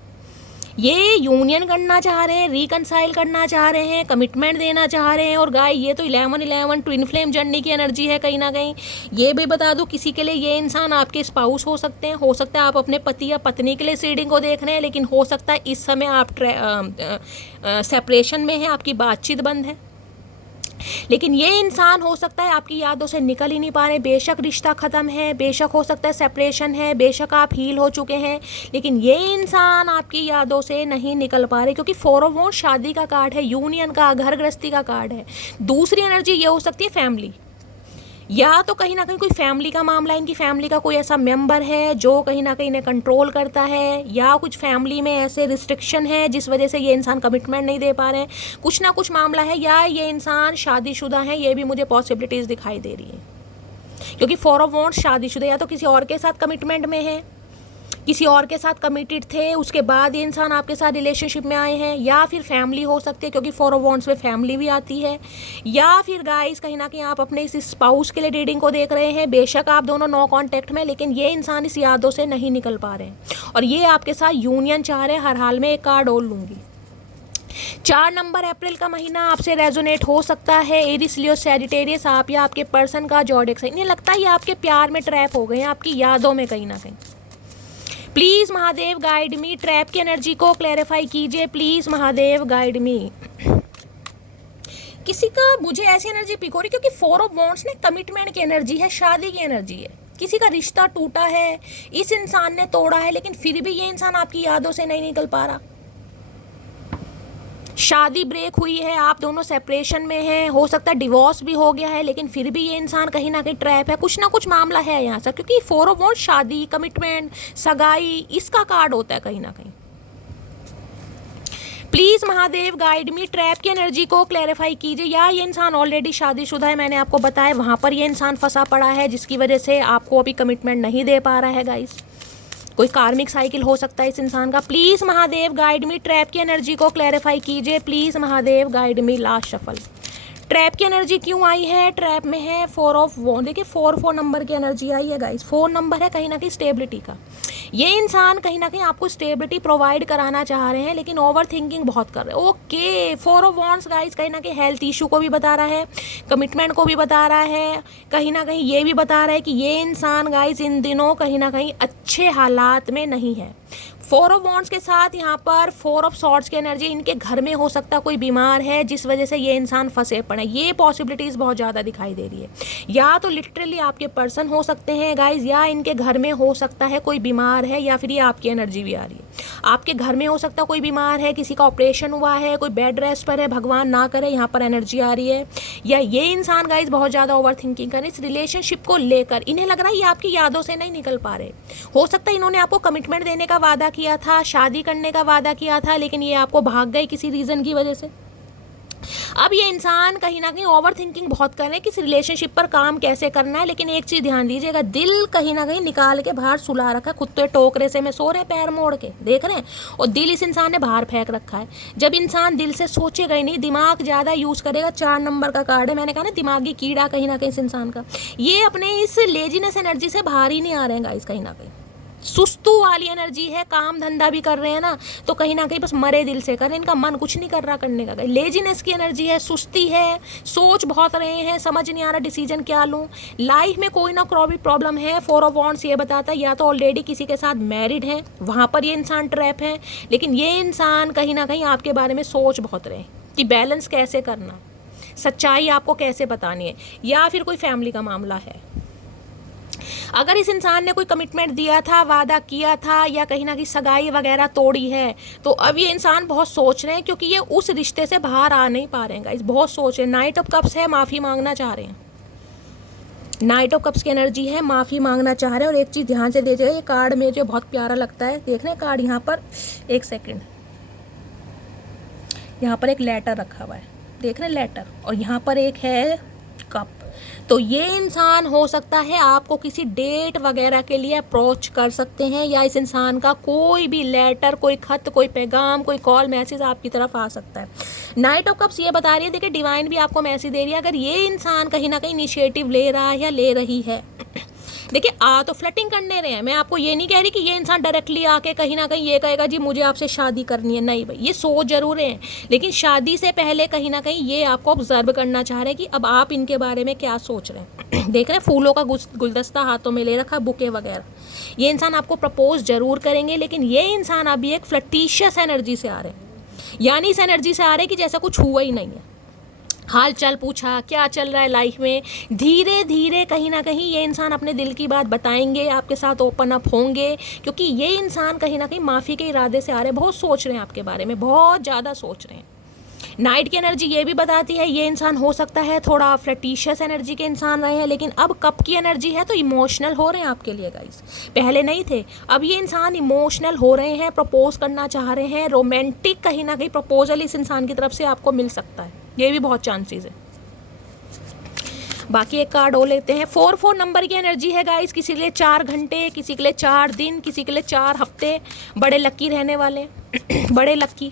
ये यूनियन करना चाह रहे हैं, रिकनसाइल करना चाह रहे हैं, कमिटमेंट देना चाह रहे हैं। और गाय ये तो 11-11 ट्विन फ्लेम जर्नी की एनर्जी है कहीं ना कहीं। ये भी बता दूं किसी के लिए ये इंसान आपके स्पाउस हो सकते हैं, हो सकता है आप अपने पति या पत्नी के लिए रीडिंग को देख रहे हैं, लेकिन हो सकता है इस समय आप सेपरेशन में हैं, आपकी बातचीत बंद है। लेकिन ये इंसान हो सकता है आपकी यादों से निकल ही नहीं पा रहे। बेशक रिश्ता ख़त्म है, बेशक हो सकता है सेपरेशन है, बेशक आप हील हो चुके हैं, लेकिन ये इंसान आपकी यादों से नहीं निकल पा रहे, क्योंकि 4 ऑफ वॉन्ड्स शादी का कार्ड है, यूनियन का, घर गृहस्थी का कार्ड है। दूसरी एनर्जी ये हो सकती है फैमिली, या तो कहीं ना कहीं कोई फैमिली का मामला, इनकी फैमिली का कोई ऐसा मेंबर है जो कहीं ना कहीं इन्हें कंट्रोल करता है, या कुछ फैमिली में ऐसे रिस्ट्रिक्शन है जिस वजह से ये इंसान कमिटमेंट नहीं दे पा रहे हैं। कुछ ना कुछ मामला है, या ये इंसान शादीशुदा है, ये भी मुझे पॉसिबिलिटीज़ दिखाई दे रही है, क्योंकि 4 ऑफ वॉन्ड्स शादीशुदा, या तो किसी और के साथ कमिटमेंट में है, किसी और के साथ कमिटेड थे, उसके बाद ये इंसान आपके साथ रिलेशनशिप में आए हैं, या फिर फैमिली हो सकती है क्योंकि 4 ऑफ वॉन्ड्स में फैमिली भी आती है, या फिर गाइस कहीं ना कहीं आप अपने इस स्पाउस के लिए रीडिंग को देख रहे हैं। बेशक आप दोनों नो कांटेक्ट में, लेकिन ये इंसान इस यादों से नहीं निकल पा रहे हैं और ये आपके साथ यूनियन चाह रहे हैं। हर हाल में एक कार्ड और लूँगी। 4 नंबर अप्रैल का महीना आपसे रेजोनेट हो सकता है। एरिस, लियो, सैजिटेरियस, आप या आपके पर्सन का ज़ोडिएक साइन। इन्हें लगता है ये आपके प्यार में ट्रैप हो गए हैं, आपकी यादों में कहीं ना कहीं। Please Mahadev guide me. Trap की एनर्जी को क्लैरिफाई कीजिए प्लीज़ महादेव गाइड मी। किसी का मुझे ऐसी एनर्जी पिक हो रही, क्योंकि 4 ऑफ वॉन्ड्स ने कमिटमेंट की एनर्जी है, शादी की एनर्जी है। किसी का रिश्ता टूटा है, इस इंसान ने तोड़ा है, लेकिन फिर भी ये इंसान आपकी यादों से नहीं निकल पा रहा। शादी ब्रेक हुई है, आप दोनों सेपरेशन में हैं, हो सकता है डिवोर्स भी हो गया है, लेकिन फिर भी ये इंसान कहीं ना कहीं ट्रैप है, कुछ ना कुछ मामला है यहाँ से, क्योंकि 4 ऑफ वॉन्ड्स शादी, कमिटमेंट, सगाई, इसका कार्ड होता है कहीं ना कहीं। Please Mahadev guide me, trap की एनर्जी को क्लैरिफाई कीजिए। या ये इंसान ऑलरेडी शादीशुदा है, मैंने आपको बताया, वहां पर ये इंसान फंसा पड़ा है, जिसकी वजह से आपको अभी कमिटमेंट नहीं दे पा रहा है गाइस। कोई कार्मिक साइकिल हो सकता है इस इंसान का। Please Mahadev guide me, trap की एनर्जी को क्लैरिफाई कीजिए। Please Mahadev guide me. Last shuffle. Trap की एनर्जी क्यों आई है? ट्रैप में है 4 ऑफ वॉन्ड। देखिए 4 नंबर की एनर्जी आई है गाइस। 4 नंबर है कहीं ना कहीं स्टेबिलिटी का। ये इंसान कहीं ना कहीं आपको स्टेबिलिटी प्रोवाइड कराना चाह रहे हैं, लेकिन ओवर थिंकिंग बहुत कर रहे हैं। ओके, 4 ऑफ वॉन्ड्स गाइस कहीं ना कहीं हेल्थ इशू को भी बता रहा है, कमिटमेंट को भी बता रहा है, कहीं ना कहीं ये भी बता रहा है कि ये इंसान गाइस इन दिनों कहीं ना कहीं अच्छे हालात में नहीं है। 4 ऑफ वॉन्ड्स के साथ यहाँ पर 4 ऑफ सॉर्ड्स की एनर्जी, इनके घर में हो सकता कोई बीमार है जिस वजह से ये इंसान फंसे पड़े, ये पॉसिबिलिटीज़ बहुत ज़्यादा दिखाई दे रही है। या तो लिटरली आपके पर्सन हो सकते हैं गाइज, या इनके घर में हो सकता है कोई बीमार है, या फिर ये आपकी एनर्जी भी आ रही है। आपके घर में हो सकता है कोई बीमार है, किसी का ऑपरेशन हुआ है, कोई बेड रेस्ट पर है, भगवान ना करे, यहाँ पर एनर्जी आ रही है। या ये इंसान गाइज बहुत ज़्यादा ओवर थिंकिंग कर, इस रिलेशनशिप को लेकर इन्हें लग रहा है ये आपकी यादों से नहीं निकल पा रहे। हो सकता है इन्होंने आपको कमिटमेंट देने का वादा किया था, शादी करने का वादा किया था, लेकिन ये आपको भाग गए किसी रीज़न की वजह से। अब ये इंसान कहीं ना कहीं ओवर थिंकिंग बहुत कर रहे हैं कि इस रिलेशनशिप पर काम कैसे करना है। लेकिन एक चीज़ ध्यान दीजिएगा, दिल कहीं ना कहीं निकाल के बाहर सुला रखा है। खुद तो टोकरे से में सो रहे हैं, पैर मोड़ के देख रहे हैं, और दिल इस इंसान ने बाहर फेंक रखा है। जब इंसान दिल से सोचेगा ही नहीं, दिमाग ज़्यादा यूज़ करेगा, 4 नंबर का कार्ड है, मैंने कहा ना दिमागी कीड़ा कहीं ना कहीं इस इंसान का, ये अपने इस लेजीनेस एनर्जी से बाहर ही नहीं आ रहे हैं गाइस। कहीं ना कहीं सुस्तू वाली एनर्जी है, काम धंधा भी कर रहे हैं ना तो कहीं ना कहीं बस मरे दिल से कर रहे हैं, इनका मन कुछ नहीं कर रहा करने का। लेजीनेस की एनर्जी है, सुस्ती है, सोच बहुत रहे हैं, समझ नहीं आ रहा डिसीजन क्या लूँ। लाइफ में कोई ना कोई प्रॉब्लम है। 4 ऑफ वॉन्ड्स ये बताता है या तो ऑलरेडी किसी के साथ मैरिड है, वहाँ पर ये इंसान ट्रैप है, लेकिन ये इंसान कहीं ना कहीं आपके बारे में सोच बहुत रहे कि बैलेंस कैसे करना, सच्चाई आपको कैसे बतानी है, या फिर कोई फैमिली का मामला है। अगर इस इंसान ने कोई कमिटमेंट दिया था, वादा किया था, या कहीं ना कहीं सगाई वगैरह तोड़ी है, तो अब ये इंसान बहुत सोच रहे हैं, क्योंकि ये उस रिश्ते से बाहर आ नहीं पा रहे हैं गाइस, बहुत सोच रहे हैं। नाइट ऑफ कप्स है, माफ़ी मांगना चाह रहे हैं। नाइट ऑफ कप्स की एनर्जी है, माफ़ी मांगना चाह रहे हैं। और एक चीज़ ध्यान से देखिएगा, ये कार्ड में जो बहुत प्यारा लगता है, देख रहे हैं कार्ड यहाँ पर, एक सेकेंड, यहाँ पर एक लेटर रखा हुआ है, देख रहे हैं लेटर, और यहाँ पर एक है कप। तो ये इंसान हो सकता है आपको किसी डेट वगैरह के लिए अप्रोच कर सकते हैं, या इस इंसान का कोई भी लेटर, कोई खत, कोई पैगाम, कोई कॉल, मैसेज आपकी तरफ आ सकता है। नाइट ऑफ कप्स ये बता रही है, देखिए डिवाइन भी आपको मैसेज दे रही है, अगर ये इंसान कहीं ना कहीं इनिशिएटिव ले रहा है या ले रही है, देखिए आ तो फ्लर्टिंग करने रहे हैं, मैं आपको ये नहीं कह रही कि ये इंसान डायरेक्टली आके कहीं ना कहीं ये कहेगा जी मुझे आपसे शादी करनी है, नहीं भाई, ये सोच जरूर रहे हैं, लेकिन शादी से पहले कहीं ना कहीं ये आपको ऑब्जर्व करना चाह रहे हैं कि अब आप इनके बारे में क्या सोच रहे हैं। देख रहे हैं फूलों का गुलदस्ता हाथों में ले रखा, बुके वगैरह। ये इंसान आपको प्रपोज जरूर करेंगे, लेकिन ये इंसान अभी एक फ्लर्टिशियस एनर्जी से आ रहे हैं, यानी इस एनर्जी से आ रहे हैं कि जैसा कुछ हुआ ही नहीं है। हाल चाल पूछा, क्या चल रहा है लाइफ में, धीरे धीरे कहीं ना कहीं ये इंसान अपने दिल की बात बताएंगे, आपके साथ ओपन अप होंगे, क्योंकि ये इंसान कहीं ना कहीं माफ़ी के इरादे से आ रहे हैं, बहुत सोच रहे हैं आपके बारे में, बहुत ज़्यादा सोच रहे हैं। नाइट की एनर्जी ये भी बताती है ये इंसान हो सकता है थोड़ा फ्लर्टिशियस एनर्जी के इंसान रहे हैं, लेकिन अब कप की एनर्जी है तो इमोशनल हो रहे हैं आपके लिए गाइस, पहले नहीं थे, अब ये इंसान इमोशनल हो रहे हैं, प्रपोज करना चाह रहे हैं, रोमांटिक कहीं ना कहीं प्रपोजल इस इंसान की तरफ से आपको मिल सकता है, ये भी बहुत चांसेस है। बाकी एक कार्ड और लेते हैं। 4 नंबर की एनर्जी है गाइस, किसी के लिए 4 घंटे, किसी के लिए 4 दिन, किसी के लिए 4 हफ्ते, बड़े लकी रहने वाले बड़े लकी।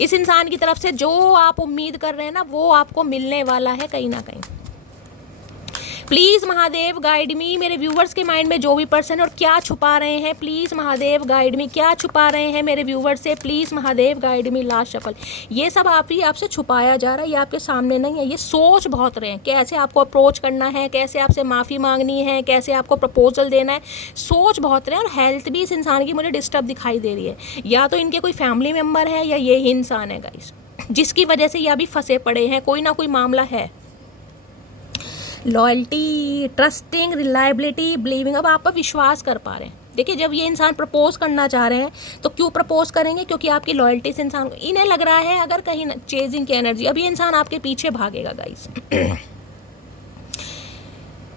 इस इंसान की तरफ से जो आप उम्मीद कर रहे हैं ना वो आपको मिलने वाला है कहीं ना कहीं। प्लीज़ महादेव गाइड मी, मेरे व्यूवर्स के माइंड में जो भी पर्सन और क्या छुपा रहे हैं, प्लीज़ महादेव गाइड मी, क्या छुपा रहे हैं मेरे व्यूवर्स से, please Mahadev guide me. Last shuffle, ये सब आपसे छुपाया जा रहा है, ये आपके सामने नहीं है, ये सोच बहुत रहे हैं कैसे आपको अप्रोच करना है, कैसे आपसे माफ़ी मांगनी है, कैसे आपको प्रपोजल देना है, सोच बहुत रहे हैं। और हेल्थ भी इस इंसान की मुझे डिस्टर्ब दिखाई दे रही है, या तो इनके कोई फैमिली मेम्बर है या ये ही इंसान है गाइस जिसकी वजह से ये अभी फंसे पड़े हैं, कोई ना कोई मामला है। लॉयल्टी, ट्रस्टिंग, रिलायबिलिटी, बिलीविंग, अब आप पर विश्वास कर पा रहे हैं, देखिए जब ये इंसान प्रपोज करना चाह रहे हैं तो क्यों प्रपोज करेंगे, क्योंकि आपकी लॉयल्टी से इंसान को इन्हें लग रहा है अगर कहीं चेजिंग की एनर्जी, अब ये इंसान आपके पीछे भागेगा गाइस।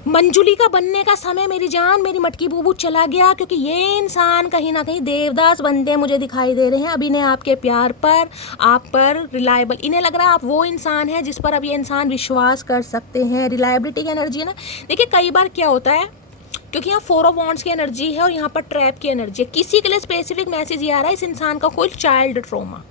मंजुली का बनने का समय मेरी जान मेरी मटकी बूबू चला गया, क्योंकि ये इंसान कहीं ना कहीं देवदास बनते मुझे दिखाई दे रहे हैं। अब इन्हें आपके प्यार पर, आप पर रिलायबल, इन्हें लग रहा है आप वो इंसान है जिस पर अब ये इंसान विश्वास कर सकते हैं। रिलायबिलिटी की एनर्जी है ना। देखिए कई बार क्या होता है, क्योंकि यहाँ 4 ऑफ वॉन्ड्स की एनर्जी है और यहाँ पर ट्रैप की एनर्जी है, किसी के लिए स्पेसिफिक मैसेज ये आ रहा है इस इंसान का कोई चाइल्ड ट्रॉमा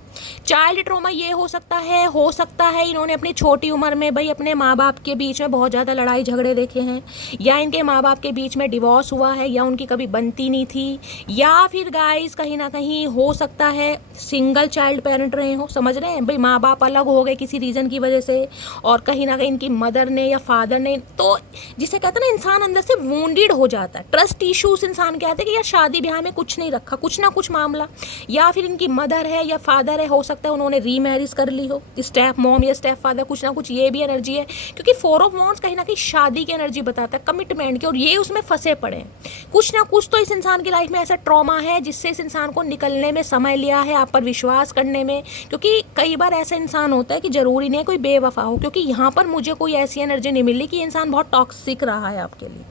ये हो सकता है इन्होंने अपनी छोटी उम्र में भाई अपने माँ बाप के बीच में बहुत ज़्यादा लड़ाई झगड़े देखे हैं, या इनके माँ बाप के बीच में डिवोर्स हुआ है, या उनकी कभी बनती नहीं थी, या फिर गाइस कहीं ना कहीं हो सकता है सिंगल चाइल्ड पेरेंट रहे हो, समझ रहे हैं भाई, माँ बाप अलग हो गए किसी रीज़न की वजह से, और कहीं ना कहीं इनकी मदर ने या फादर ने, तो जिसे कहते हैं ना इंसान अंदर से वूंडेड हो जाता है, ट्रस्ट इश्यूज इंसान के आते हैं कि यार शादी ब्याह में कुछ नहीं रखा, कुछ ना कुछ मामला, या फिर इनकी मदर है या फादर है, हो सकता है उन्होंने रीमैरिज कर ली हो, स्टेप मॉम या स्टेप फादर, कुछ ना कुछ ये भी एनर्जी है, क्योंकि 4 ऑफ वॉन्ड्स कहीं ना कहीं शादी की एनर्जी बताता है, कमिटमेंट की, और ये उसमें फंसे पड़े हैं। कुछ ना कुछ तो इस इंसान की लाइफ में ऐसा ट्रॉमा है जिससे इस इंसान को निकलने में समय लिया है, आप पर विश्वास करने में, क्योंकि कई बार ऐसा इंसान होता है कि जरूरी नहीं कोई बेवफा हो, क्योंकि यहाँ पर मुझे कोई ऐसी एनर्जी नहीं मिली कि इंसान बहुत टॉक्सिक रहा है आपके लिए।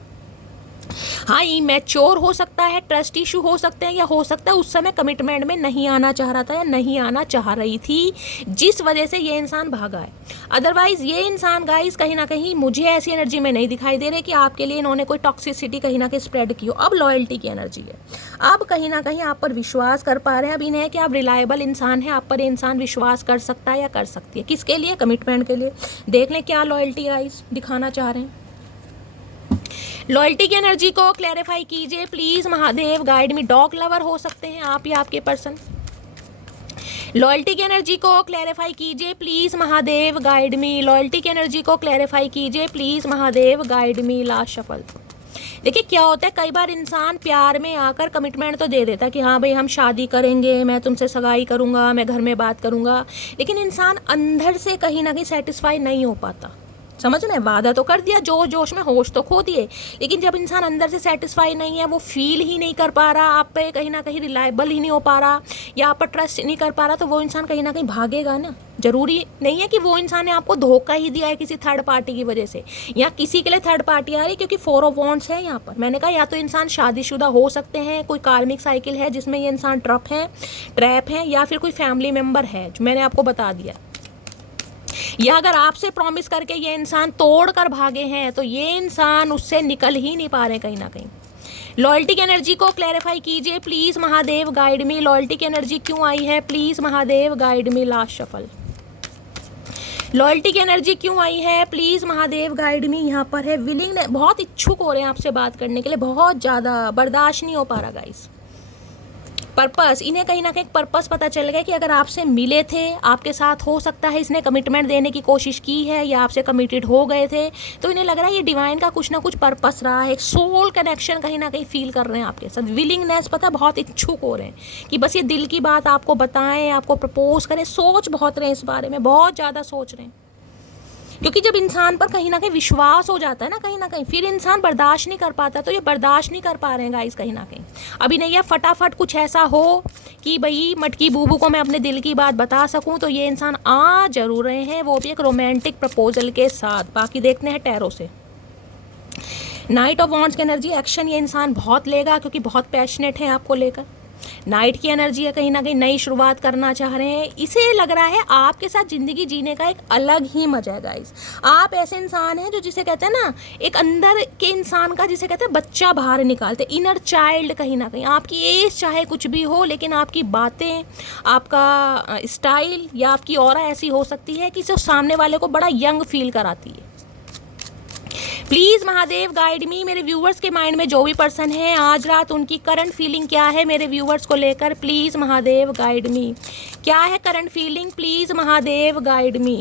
हाँ इमैच्योर हो सकता है, ट्रस्ट इशू हो सकते हैं, या हो सकता है उस समय कमिटमेंट में नहीं आना चाह रहा था या नहीं आना चाह रही थी, जिस वजह से ये इंसान भागा है। अदरवाइज ये इंसान गाइस कहीं ना कहीं मुझे ऐसी एनर्जी में नहीं दिखाई दे रहे कि आपके लिए इन्होंने कोई टॉक्सिसिटी कहीं ना कहीं स्प्रेड की हो। अब लॉयल्टी की एनर्जी है, अब कहीं ना कहीं आप पर विश्वास कर पा रहे हैं, अब इन्हें है कि आप रिलायबल इंसान है, आप पर इंसान विश्वास कर सकता है या कर सकती है, किसके लिए, कमिटमेंट के लिए। देख लें क्या लॉयल्टी गाइस दिखाना चाह रहे हैं। लॉयल्टी की एनर्जी को क्लैरिफाई कीजिए please Mahadev, guide me. Dog lover हो सकते हैं आप या आपके पर्सन। लॉयल्टी की एनर्जी को क्लैरिफाई कीजिए please Mahadev, guide me. Loyalty की एनर्जी को क्लैरिफाई कीजिए please Mahadev, guide me. Last shuffle. देखिए क्या होता है, कई बार इंसान प्यार में आकर कमिटमेंट तो दे देता है कि हाँ भाई हम शादी करेंगे, मैं तुमसे सगाई करूँगा, मैं घर में बात करूँगा, लेकिन इंसान अंदर से कहीं ना कहीं सेटिस्फाई नहीं हो पाता। समझ रहे हैं, वादा तो कर दिया, जोश जोश में होश तो खो दिए, लेकिन जब इंसान अंदर से सेटिस्फाई नहीं है, वो फील ही नहीं कर पा रहा, आप पे कहीं ना कहीं रिलायबल ही नहीं हो पा रहा, या आप पर ट्रस्ट नहीं कर पा रहा, तो वो इंसान कहीं ना कहीं भागेगा ना। जरूरी नहीं है कि वो इंसान ने आपको धोखा ही दिया है किसी थर्ड पार्टी की वजह से, या किसी के लिए थर्ड पार्टी आ रही, क्योंकि 4 ऑफ वॉन्ड्स है यहाँ पर। मैंने कहा या तो इंसान शादीशुदा हो सकते हैं, कोई कार्मिक साइकिल है जिसमें ये इंसान ट्रैप है, या फिर कोई फैमिली मेम्बर है जो मैंने आपको बता दिया, या अगर आपसे प्रॉमिस करके ये इंसान तोड़ कर भागे हैं तो ये इंसान उससे निकल ही नहीं पा रहे कहीं ना कहीं। लॉयल्टी की एनर्जी को क्लैरिफाई कीजिए please Mahadev, guide me. Loyalty की एनर्जी क्यों आई है please Mahadev, guide me. Last shuffle. Loyalty की एनर्जी क्यों आई है प्लीज महादेव, गाइड मी। यहाँ पर है विलिंग, बहुत इच्छुक हो रहे हैं आपसे बात करने के लिए, बहुत ज़्यादा बर्दाश्त नहीं हो पा रहा गाइस। पर्पस, इन्हें कहीं ना कहीं पर्पस पता चल गया कि अगर आपसे मिले थे, आपके साथ हो सकता है इसने कमिटमेंट देने की कोशिश की है, या आपसे कमिटेड हो गए थे, तो इन्हें लग रहा है ये डिवाइन का कुछ ना कुछ पर्पस रहा है, एक सोल कनेक्शन कहीं ना कहीं फील कर रहे हैं आपके साथ। विलिंगनेस, पता बहुत इच्छुक हो रहे हैं कि बस ये दिल की बात आपको बताएं, आपको प्रपोज करें, सोच बहुत रहे हैं इस बारे में, बहुत ज़्यादा सोच रहे हैं, क्योंकि जब इंसान पर कहीं ना कहीं विश्वास हो जाता है ना कहीं ना कहीं, फिर इंसान बर्दाश्त नहीं कर पाता, तो ये बर्दाश्त नहीं कर पा रहे हैं गाइस कहीं ना कहीं। अभी नहीं है फटाफट कुछ ऐसा हो कि भाई मटकी बूबू को मैं अपने दिल की बात बता सकूं, तो ये इंसान आ जरूर रहे हैं, वो भी एक रोमांटिक प्रपोजल के साथ। बाकी देखते हैं टैरो से। नाइट ऑफ वॉन्ड्स की एनर्जी, एक्शन ये इंसान बहुत लेगा क्योंकि बहुत पैशनेट है आपको लेकर। नाइट की एनर्जी है, कहीं ना कहीं नई शुरुआत करना चाह रहे हैं, इसे लग रहा है आपके साथ ज़िंदगी जीने का एक अलग ही मजा है गाइस। आप ऐसे इंसान हैं जो जिसे कहते हैं ना, एक अंदर के इंसान का जिसे कहते हैं बच्चा बाहर निकालते, इनर चाइल्ड। कहीं ना कहीं आपकी एज चाहे कुछ भी हो, लेकिन आपकी बातें, आपका स्टाइल या आपकी ऑरा ऐसी हो सकती है कि जो सामने वाले को बड़ा यंग फील कराती है। प्लीज महादेव, गाइड मी। मेरे व्यूवर्स के माइंड में जो भी पर्सन है आज रात, उनकी करंट फीलिंग क्या है मेरे व्यूवर्स को लेकर, प्लीज महादेव, गाइड मी। क्या है current feeling, please Mahadev, guide me.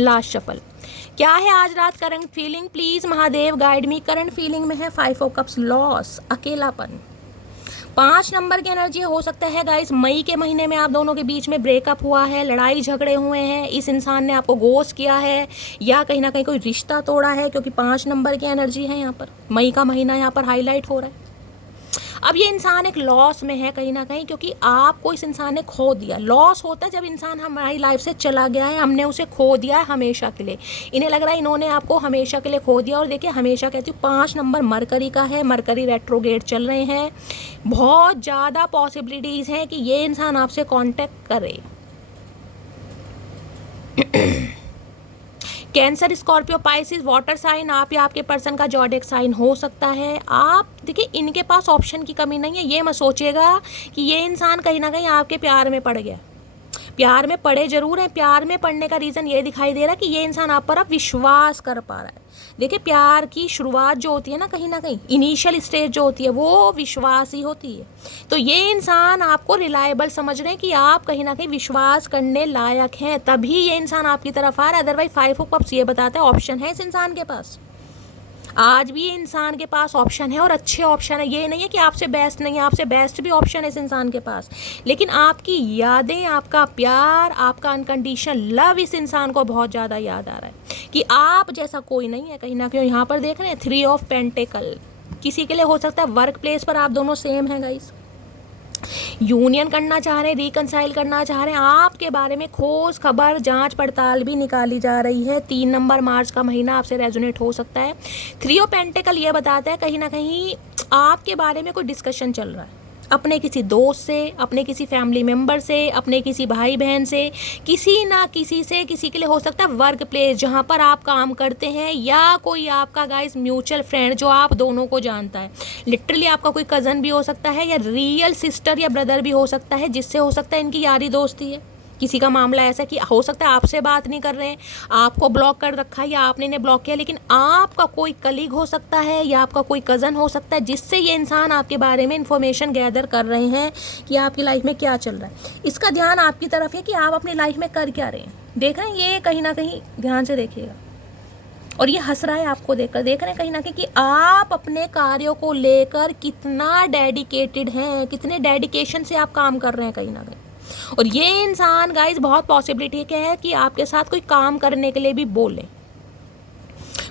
Last shuffle. क्या है आज रात current feeling, please Mahadev, guide me. Current feeling में है 5 ऑफ कप्स, लॉस, अकेलापन, 5 नंबर की एनर्जी हो सकता है गाइस मई के महीने में आप दोनों के बीच में ब्रेकअप हुआ है, लड़ाई झगड़े हुए हैं, इस इंसान ने आपको गोस्ट किया है या कहीं ना कहीं कोई रिश्ता तोड़ा है, क्योंकि 5 नंबर की एनर्जी है यहाँ पर। मई का महीना यहाँ पर हाईलाइट हो रहा है। अब ये इंसान एक लॉस में है कहीं ना कहीं, क्योंकि आपको इस इंसान ने खो दिया। लॉस होता है जब इंसान हमारी लाइफ से चला गया है, हमने उसे खो दिया है हमेशा के लिए। इन्हें लग रहा है इन्होंने आपको हमेशा के लिए खो दिया। और देखिए हमेशा कहती हूँ 5 नंबर मरकरी का है, मरकरी रेट्रोगेट चल रहे हैं, बहुत ज़्यादा पॉसिबिलिटीज़ हैं कि ये इंसान आपसे कॉन्टेक्ट करे। Cancer, Scorpio, Pisces, water sign आप या आपके पर्सन का जॉडिक साइन हो सकता है। आप देखिए इनके पास ऑप्शन की कमी नहीं है। ये मत सोचिएगा कि ये इंसान कहीं ना कहीं आपके प्यार में पड़ गया। प्यार में पड़े जरूर हैं। प्यार में पड़ने का रीज़न ये दिखाई दे रहा है कि ये इंसान आप पर अब विश्वास कर पा रहा है। देखिए प्यार की शुरुआत जो होती है ना, कहीं इनिशियल स्टेज जो होती है वो विश्वास ही होती है। तो ये इंसान आपको रिलायबल समझ रहे हैं कि आप कहीं ना कहीं विश्वास करने लायक हैं, तभी ये इंसान आपकी तरफ आ रहा है। अदरवाइज 5 ऑफ कप्स ये बताता है ऑप्शन है इस इंसान के पास। आज भी ये इंसान के पास ऑप्शन है और अच्छे ऑप्शन है। ये नहीं है कि आपसे बेस्ट नहीं है, आपसे बेस्ट भी ऑप्शन है इस इंसान के पास। लेकिन आपकी यादें, आपका प्यार, आपका अनकंडीशनल लव इस इंसान को बहुत ज़्यादा याद आ रहा है कि आप जैसा कोई नहीं है कहीं ना कहीं। यहाँ पर देख रहे हैं 3 ऑफ पेंटिकल, किसी के लिए हो सकता है वर्क प्लेस पर आप दोनों सेम हैं गाइस, यूनियन करना चाह रहे हैं, रिकनसाइल करना चाह रहे हैं। आपके बारे में खोज खबर, जांच पड़ताल भी निकाली जा रही है। 3 नंबर मार्च का महीना आपसे रेजोनेट हो सकता है। 3 ऑफ पेंटिकल ये बताता है कहीं ना कहीं आपके बारे में कोई डिस्कशन चल रहा है, अपने किसी दोस्त से, अपने किसी फैमिली मेम्बर से, अपने किसी भाई बहन से, किसी ना किसी से। किसी के लिए हो सकता है वर्क प्लेस जहाँ पर आप काम करते हैं, या कोई आपका गाइस म्यूचुअल फ्रेंड जो आप दोनों को जानता है। लिटरली आपका कोई कज़न भी हो सकता है, या रियल सिस्टर या ब्रदर भी हो सकता है, जिससे हो सकता है इनकी यारी दोस्ती है। किसी का मामला ऐसा कि हो सकता है आपसे बात नहीं कर रहे हैं, आपको ब्लॉक कर रखा है या आपने इन्हें ब्लॉक किया, लेकिन आपका कोई कलीग हो सकता है या आपका कोई कज़न हो सकता है, जिससे ये इंसान आपके बारे में इन्फॉर्मेशन गैदर कर रहे हैं कि आपकी लाइफ में क्या चल रहा है। इसका ध्यान आपकी तरफ है कि आप अपनी लाइफ में कर क्या रहे हैं। देख रहे हैं ये कहीं ना कहीं, ध्यान से देखिएगा। और ये हंस रहा है आपको देखकर। देख रहे हैं कहीं ना कहीं कि आप अपने कार्यों को लेकर कितना डेडिकेटेड हैं, कितने डेडिकेशन से आप काम कर रहे हैं कहीं ना कहीं। और ये इंसान गाइस बहुत पॉसिबिलिटी क्या है कि आपके साथ कोई काम करने के लिए भी बोले,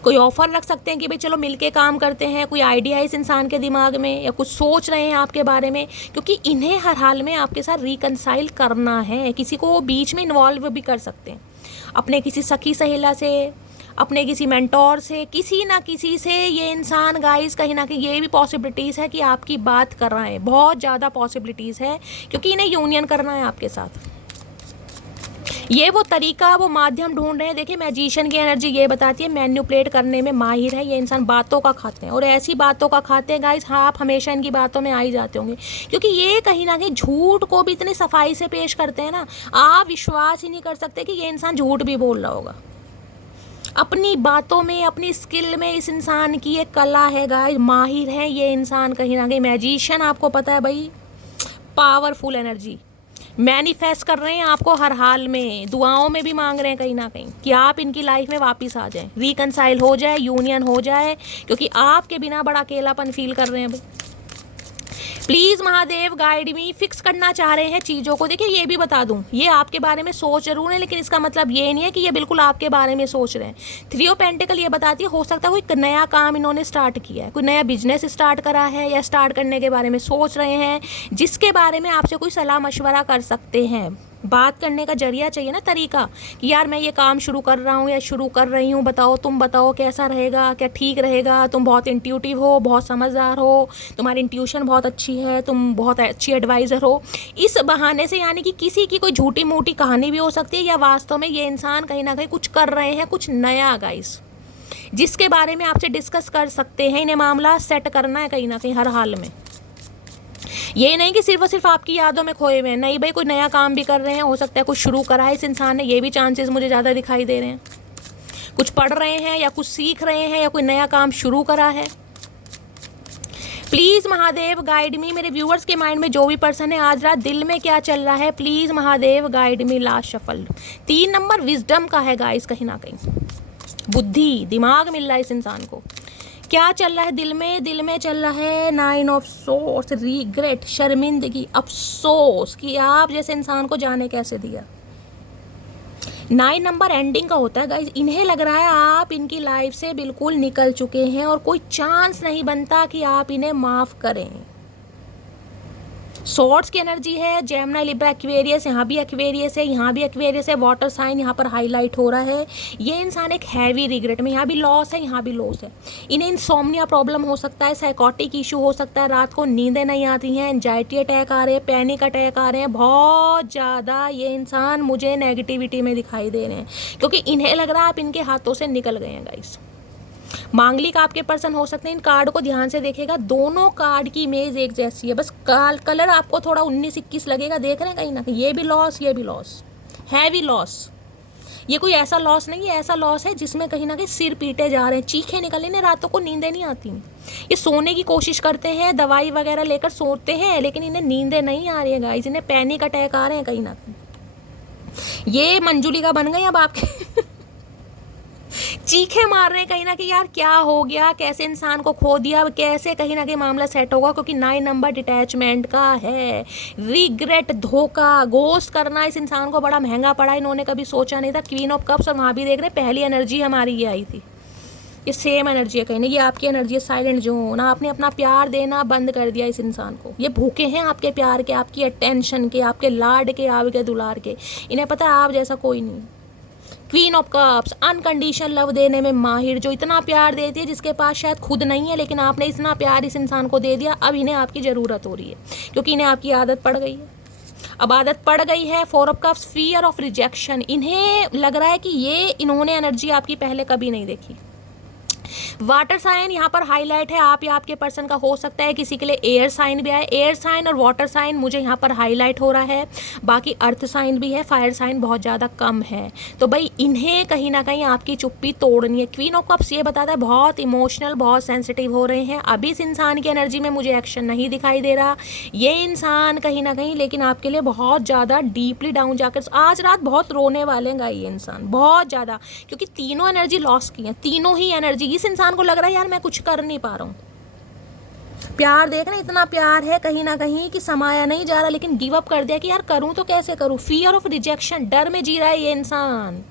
कोई ऑफर रख सकते हैं कि भाई चलो मिलके काम करते हैं। कोई आइडिया इस इंसान के दिमाग में, या कुछ सोच रहे हैं आपके बारे में, क्योंकि इन्हें हर हाल में आपके साथ रिकनसाइल करना है। किसी को वो बीच में इन्वॉल्व भी कर सकते हैं, अपने किसी सखी सहेला से, अपने किसी मेंटोर से, किसी ना किसी से। ये इंसान गाइस कहीं ना कहीं ये भी पॉसिबिलिटीज़ है कि आपकी बात कर रहे हैं, बहुत ज़्यादा पॉसिबिलिटीज़ है, क्योंकि इन्हें यूनियन करना है आपके साथ। ये वो तरीका, वो माध्यम ढूंढ रहे हैं। देखिए मैजिशियन की एनर्जी ये बताती है मैन्युपुलेट करने में माहिर है ये इंसान, बातों का खाते हैं, और ऐसी बातों का खाते हैं गाइस। हाँ, आप हमेशा इनकी बातों में आ ही जाते होंगे, क्योंकि ये कहीं ना कहीं झूठ को भी इतनी सफाई से पेश करते हैं ना, आप विश्वास ही नहीं कर सकते कि ये इंसान झूठ भी बोल रहा होगा। अपनी बातों में, अपनी स्किल में इस इंसान की एक कला है गाइस, माहिर है ये इंसान कहीं ना कहीं। मैजिशियन आपको पता है भाई, पावरफुल एनर्जी मैनिफेस्ट कर रहे हैं आपको हर हाल में, दुआओं में भी मांग रहे हैं कहीं ना कहीं कि आप इनकी लाइफ में वापस आ जाएं, रिकनसाइल हो जाए, यूनियन हो जाए, क्योंकि आपके बिना बड़ा अकेलापन फील कर रहे हैं भाई। Please Mahadev guide me, fix करना चाह रहे हैं चीज़ों को। देखिए ये भी बता दूं, ये आपके बारे में सोच जरूर है, लेकिन इसका मतलब ये नहीं है कि ये बिल्कुल आपके बारे में सोच रहे हैं। 3 ऑफ पेंटिकल ये बताती है हो सकता है कोई नया काम इन्होंने स्टार्ट किया है, कोई नया बिजनेस स्टार्ट करा है, या स्टार्ट करने के बारे में सोच रहे हैं, जिसके बारे में आपसे कोई सलाह मशवरा कर सकते हैं। बात करने का जरिया चाहिए ना, तरीका, कि यार मैं ये काम शुरू कर रहा हूँ या शुरू कर रही हूँ, बताओ, तुम बताओ कैसा रहेगा, क्या ठीक रहेगा। तुम बहुत इंट्यूटिव हो, बहुत समझदार हो, तुम्हारी इंट्यूशन बहुत अच्छी है, तुम बहुत अच्छी एडवाइज़र हो। इस बहाने से यानी कि किसी की कोई झूठी मूठी कहानी भी हो सकती है, या वास्तव में ये इंसान कहीं ना कहीं कुछ कर रहे हैं, कुछ नया गाइस, जिसके बारे में आपसे डिस्कस कर सकते हैं। इन्हें मामला सेट करना है कहीं ना कहीं हर हाल में। ये नहीं कि सिर्फ और सिर्फ आपकी यादों में खोए हुए हैं, नहीं भाई, कोई नया काम भी कर रहे हैं। हो सकता है कुछ शुरू करा है इस इंसान ने, ये भी चांसेस मुझे ज़्यादा दिखाई दे रहे हैं। कुछ पढ़ रहे हैं, या कुछ सीख रहे हैं, या कोई नया काम शुरू करा है। प्लीज़ महादेव गाइड मी, मेरे व्यूअर्स के माइंड में जो भी पर्सन है आज रात दिल में क्या चल रहा है, please Mahadev guide me. Last shuffle 3 number wisdom का है गाइस, कहीं ना कहीं बुद्धि, दिमाग मिल रहा है इस इंसान को क्या चल रहा है दिल में? दिल में चल रहा है 9 ऑफ सोर्स, रिग्रेट, शर्मिंदगी, अफसोस कि आप जैसे इंसान को जाने कैसे दिया। 9 नंबर एंडिंग का होता है गाइज। इन्हें लग रहा है आप इनकी लाइफ से बिल्कुल निकल चुके हैं और कोई चांस नहीं बनता कि आप इन्हें माफ़ करें। सॉर्ड्स की एनर्जी है, जेमिनी, लिब्रा, एक्वेरियस, यहाँ भी एक्वेरियस है, यहाँ भी एक्वेरियस है, वाटर साइन यहाँ पर हाईलाइट हो रहा है। ये इंसान एक हैवी रिग्रेट में, यहाँ भी लॉस है, यहाँ भी लॉस है। इन्हें इंसोम्निया प्रॉब्लम हो सकता है, साइकोटिक इशू हो सकता है, रात को नींदें नहीं आती हैं, एंजाइटी अटैक आ रहे हैं, पैनिक अटैक आ रहे हैं, बहुत ज़्यादा ये इंसान मुझे नेगेटिविटी में दिखाई दे रहे हैं, क्योंकि इन्हें लग रहा है आप इनके हाथों से निकल गए हैं गाइस। मांगलिक आपके पर्सन हो सकते हैं। इन कार्ड को ध्यान से देखेगा, दोनों कार्ड की इमेज एक जैसी है, बस कलर आपको थोड़ा 19-21 लगेगा। देख रहे हैं कहीं ना कहीं ये भी लॉस, ये भी लॉस, हैवी लॉस। ये कोई ऐसा लॉस नहीं है, ऐसा लॉस है जिसमें कहीं ना कहीं सिर पीटे जा रहे हैं, चीखें निकल रही हैं, रातों को नींदें नहीं आती। ये सोने की कोशिश करते हैं, दवाई वगैरह लेकर सोते हैं, लेकिन इन्हें नींदें नहीं आ रही है गाइस, इन्हें पैनिक अटैक आ रहे हैं कहीं ना कहीं। ये मंजुली का बन गई अब आपके चीखे मार रहे हैं कहीं ना कहीं, यार क्या हो गया, कैसे इंसान को खो दिया, कैसे कहीं ना कहीं मामला सेट होगा, क्योंकि 9 नंबर डिटैचमेंट का है। रिग्रेट, धोखा, घोस्ट करना इस इंसान को बड़ा महंगा पड़ा, इन्होंने कभी सोचा नहीं था। क्वीन ऑफ कप्स, और वहाँ भी देख रहे हैं पहली एनर्जी हमारी ये आई थी, ये सेम एनर्जी है कहीं ना, ये आपकी एनर्जी है। साइलेंट जोन, आपने अपना प्यार देना बंद कर दिया इस इंसान को। ये भूखे हैं आपके प्यार के, आपकी अटेंशन के, आपके लाड के, आपके दुलार के। इन्हें पता है आप जैसा कोई नहीं। Queen of cups, unconditional love देने में माहिर, जो इतना प्यार देती है जिसके पास शायद खुद नहीं है, लेकिन आपने इतना प्यार इस इंसान को दे दिया, अब इन्हें आपकी ज़रूरत हो रही है, क्योंकि इन्हें आपकी आदत पड़ गई है। अब आदत पड़ गई है। 4 of cups, fear of rejection, इन्हें लग रहा है कि ये इन्होंने एनर्जी आपकी पहले कभी नहीं देखी। वाटर साइन यहाँ पर हाईलाइट है, आप या आपके पर्सन का हो सकता है, किसी के लिए एयर साइन भी आए। एयर साइन और वाटर साइन मुझे यहाँ पर हाईलाइट हो रहा है, बाकी अर्थ साइन भी है, फायर साइन बहुत ज़्यादा कम है। तो भाई इन्हें कहीं ना कहीं आपकी चुप्पी तोड़नी है। क्वीन ऑफ कप्स ये बताता है बहुत इमोशनल, बहुत सेंसिटिव हो रहे हैं। अभी इस इंसान की एनर्जी में मुझे एक्शन नहीं दिखाई दे रहा। ये इंसान कहीं ना कहीं लेकिन आपके लिए बहुत ज़्यादा डीपली डाउन जाकर आज रात बहुत रोने वाले हैं ये इंसान, बहुत ज़्यादा, क्योंकि तीनों एनर्जी लॉस की हैं, तीनों ही एनर्जी। इस इंसान को लग रहा है यार मैं कुछ कर नहीं पा रहा हूँ। प्यार देख रहे, इतना प्यार है कहीं ना कहीं कि समाया नहीं जा रहा, लेकिन गिव अप कर दिया कि यार करूँ तो कैसे करूँ। फियर ऑफ रिजेक्शन, डर में जी रहा है ये इंसान।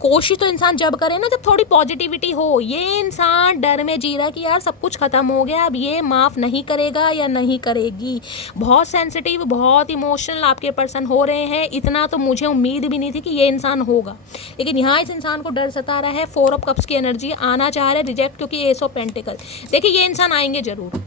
कोशिश तो इंसान जब करे ना जब थोड़ी पॉजिटिविटी हो, ये इंसान डर में जी रहा है कि यार सब कुछ खत्म हो गया, अब ये माफ़ नहीं करेगा या नहीं करेगी। बहुत सेंसिटिव, बहुत इमोशनल आपके पर्सन हो रहे हैं। इतना तो मुझे उम्मीद भी नहीं थी कि ये इंसान होगा, लेकिन यहाँ इस इंसान को डर सता रहा है। 4 ऑफ कप्स की एनर्जी, आना चाह रहा है रिजेक्ट, क्योंकि एस ऑफ पेंटिकल। देखिए ये इंसान आएंगे ज़रूर,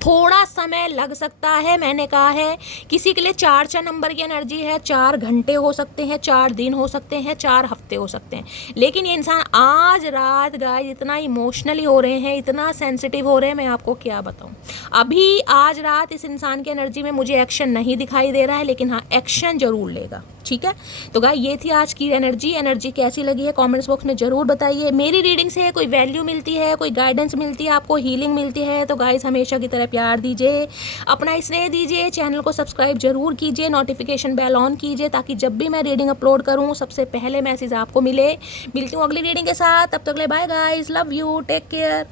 थोड़ा समय लग सकता है। मैंने कहा है किसी के लिए 4 नंबर की एनर्जी है, 4 घंटे हो सकते हैं, 4 दिन हो सकते हैं, 4 हफ्ते हो सकते हैं, लेकिन ये इंसान आज रात गाइस इतना इमोशनली हो रहे हैं, इतना सेंसिटिव हो रहे हैं, मैं आपको क्या बताऊं। अभी आज रात इस इंसान की एनर्जी में मुझे एक्शन नहीं दिखाई दे रहा है, लेकिन हाँ एक्शन जरूर लेगा। ठीक है, तो गाइस ये थी आज की एनर्जी कैसी लगी है कमेंट्स बॉक्स में ज़रूर बताइए। मेरी रीडिंग से कोई वैल्यू मिलती है, कोई गाइडेंस मिलती है, आपको हीलिंग मिलती है, तो गाइस हमेशा की तरह प्यार दीजिए, अपना स्नेह दीजिए, चैनल को सब्सक्राइब जरूर कीजिए, नोटिफिकेशन बेल ऑन कीजिए, ताकि जब भी मैं रीडिंग अपलोड करूँ सबसे पहले मैसेज आपको मिले। मिलती हूँ अगली रीडिंग के साथ, तब तक ले bye guys, love you, take care.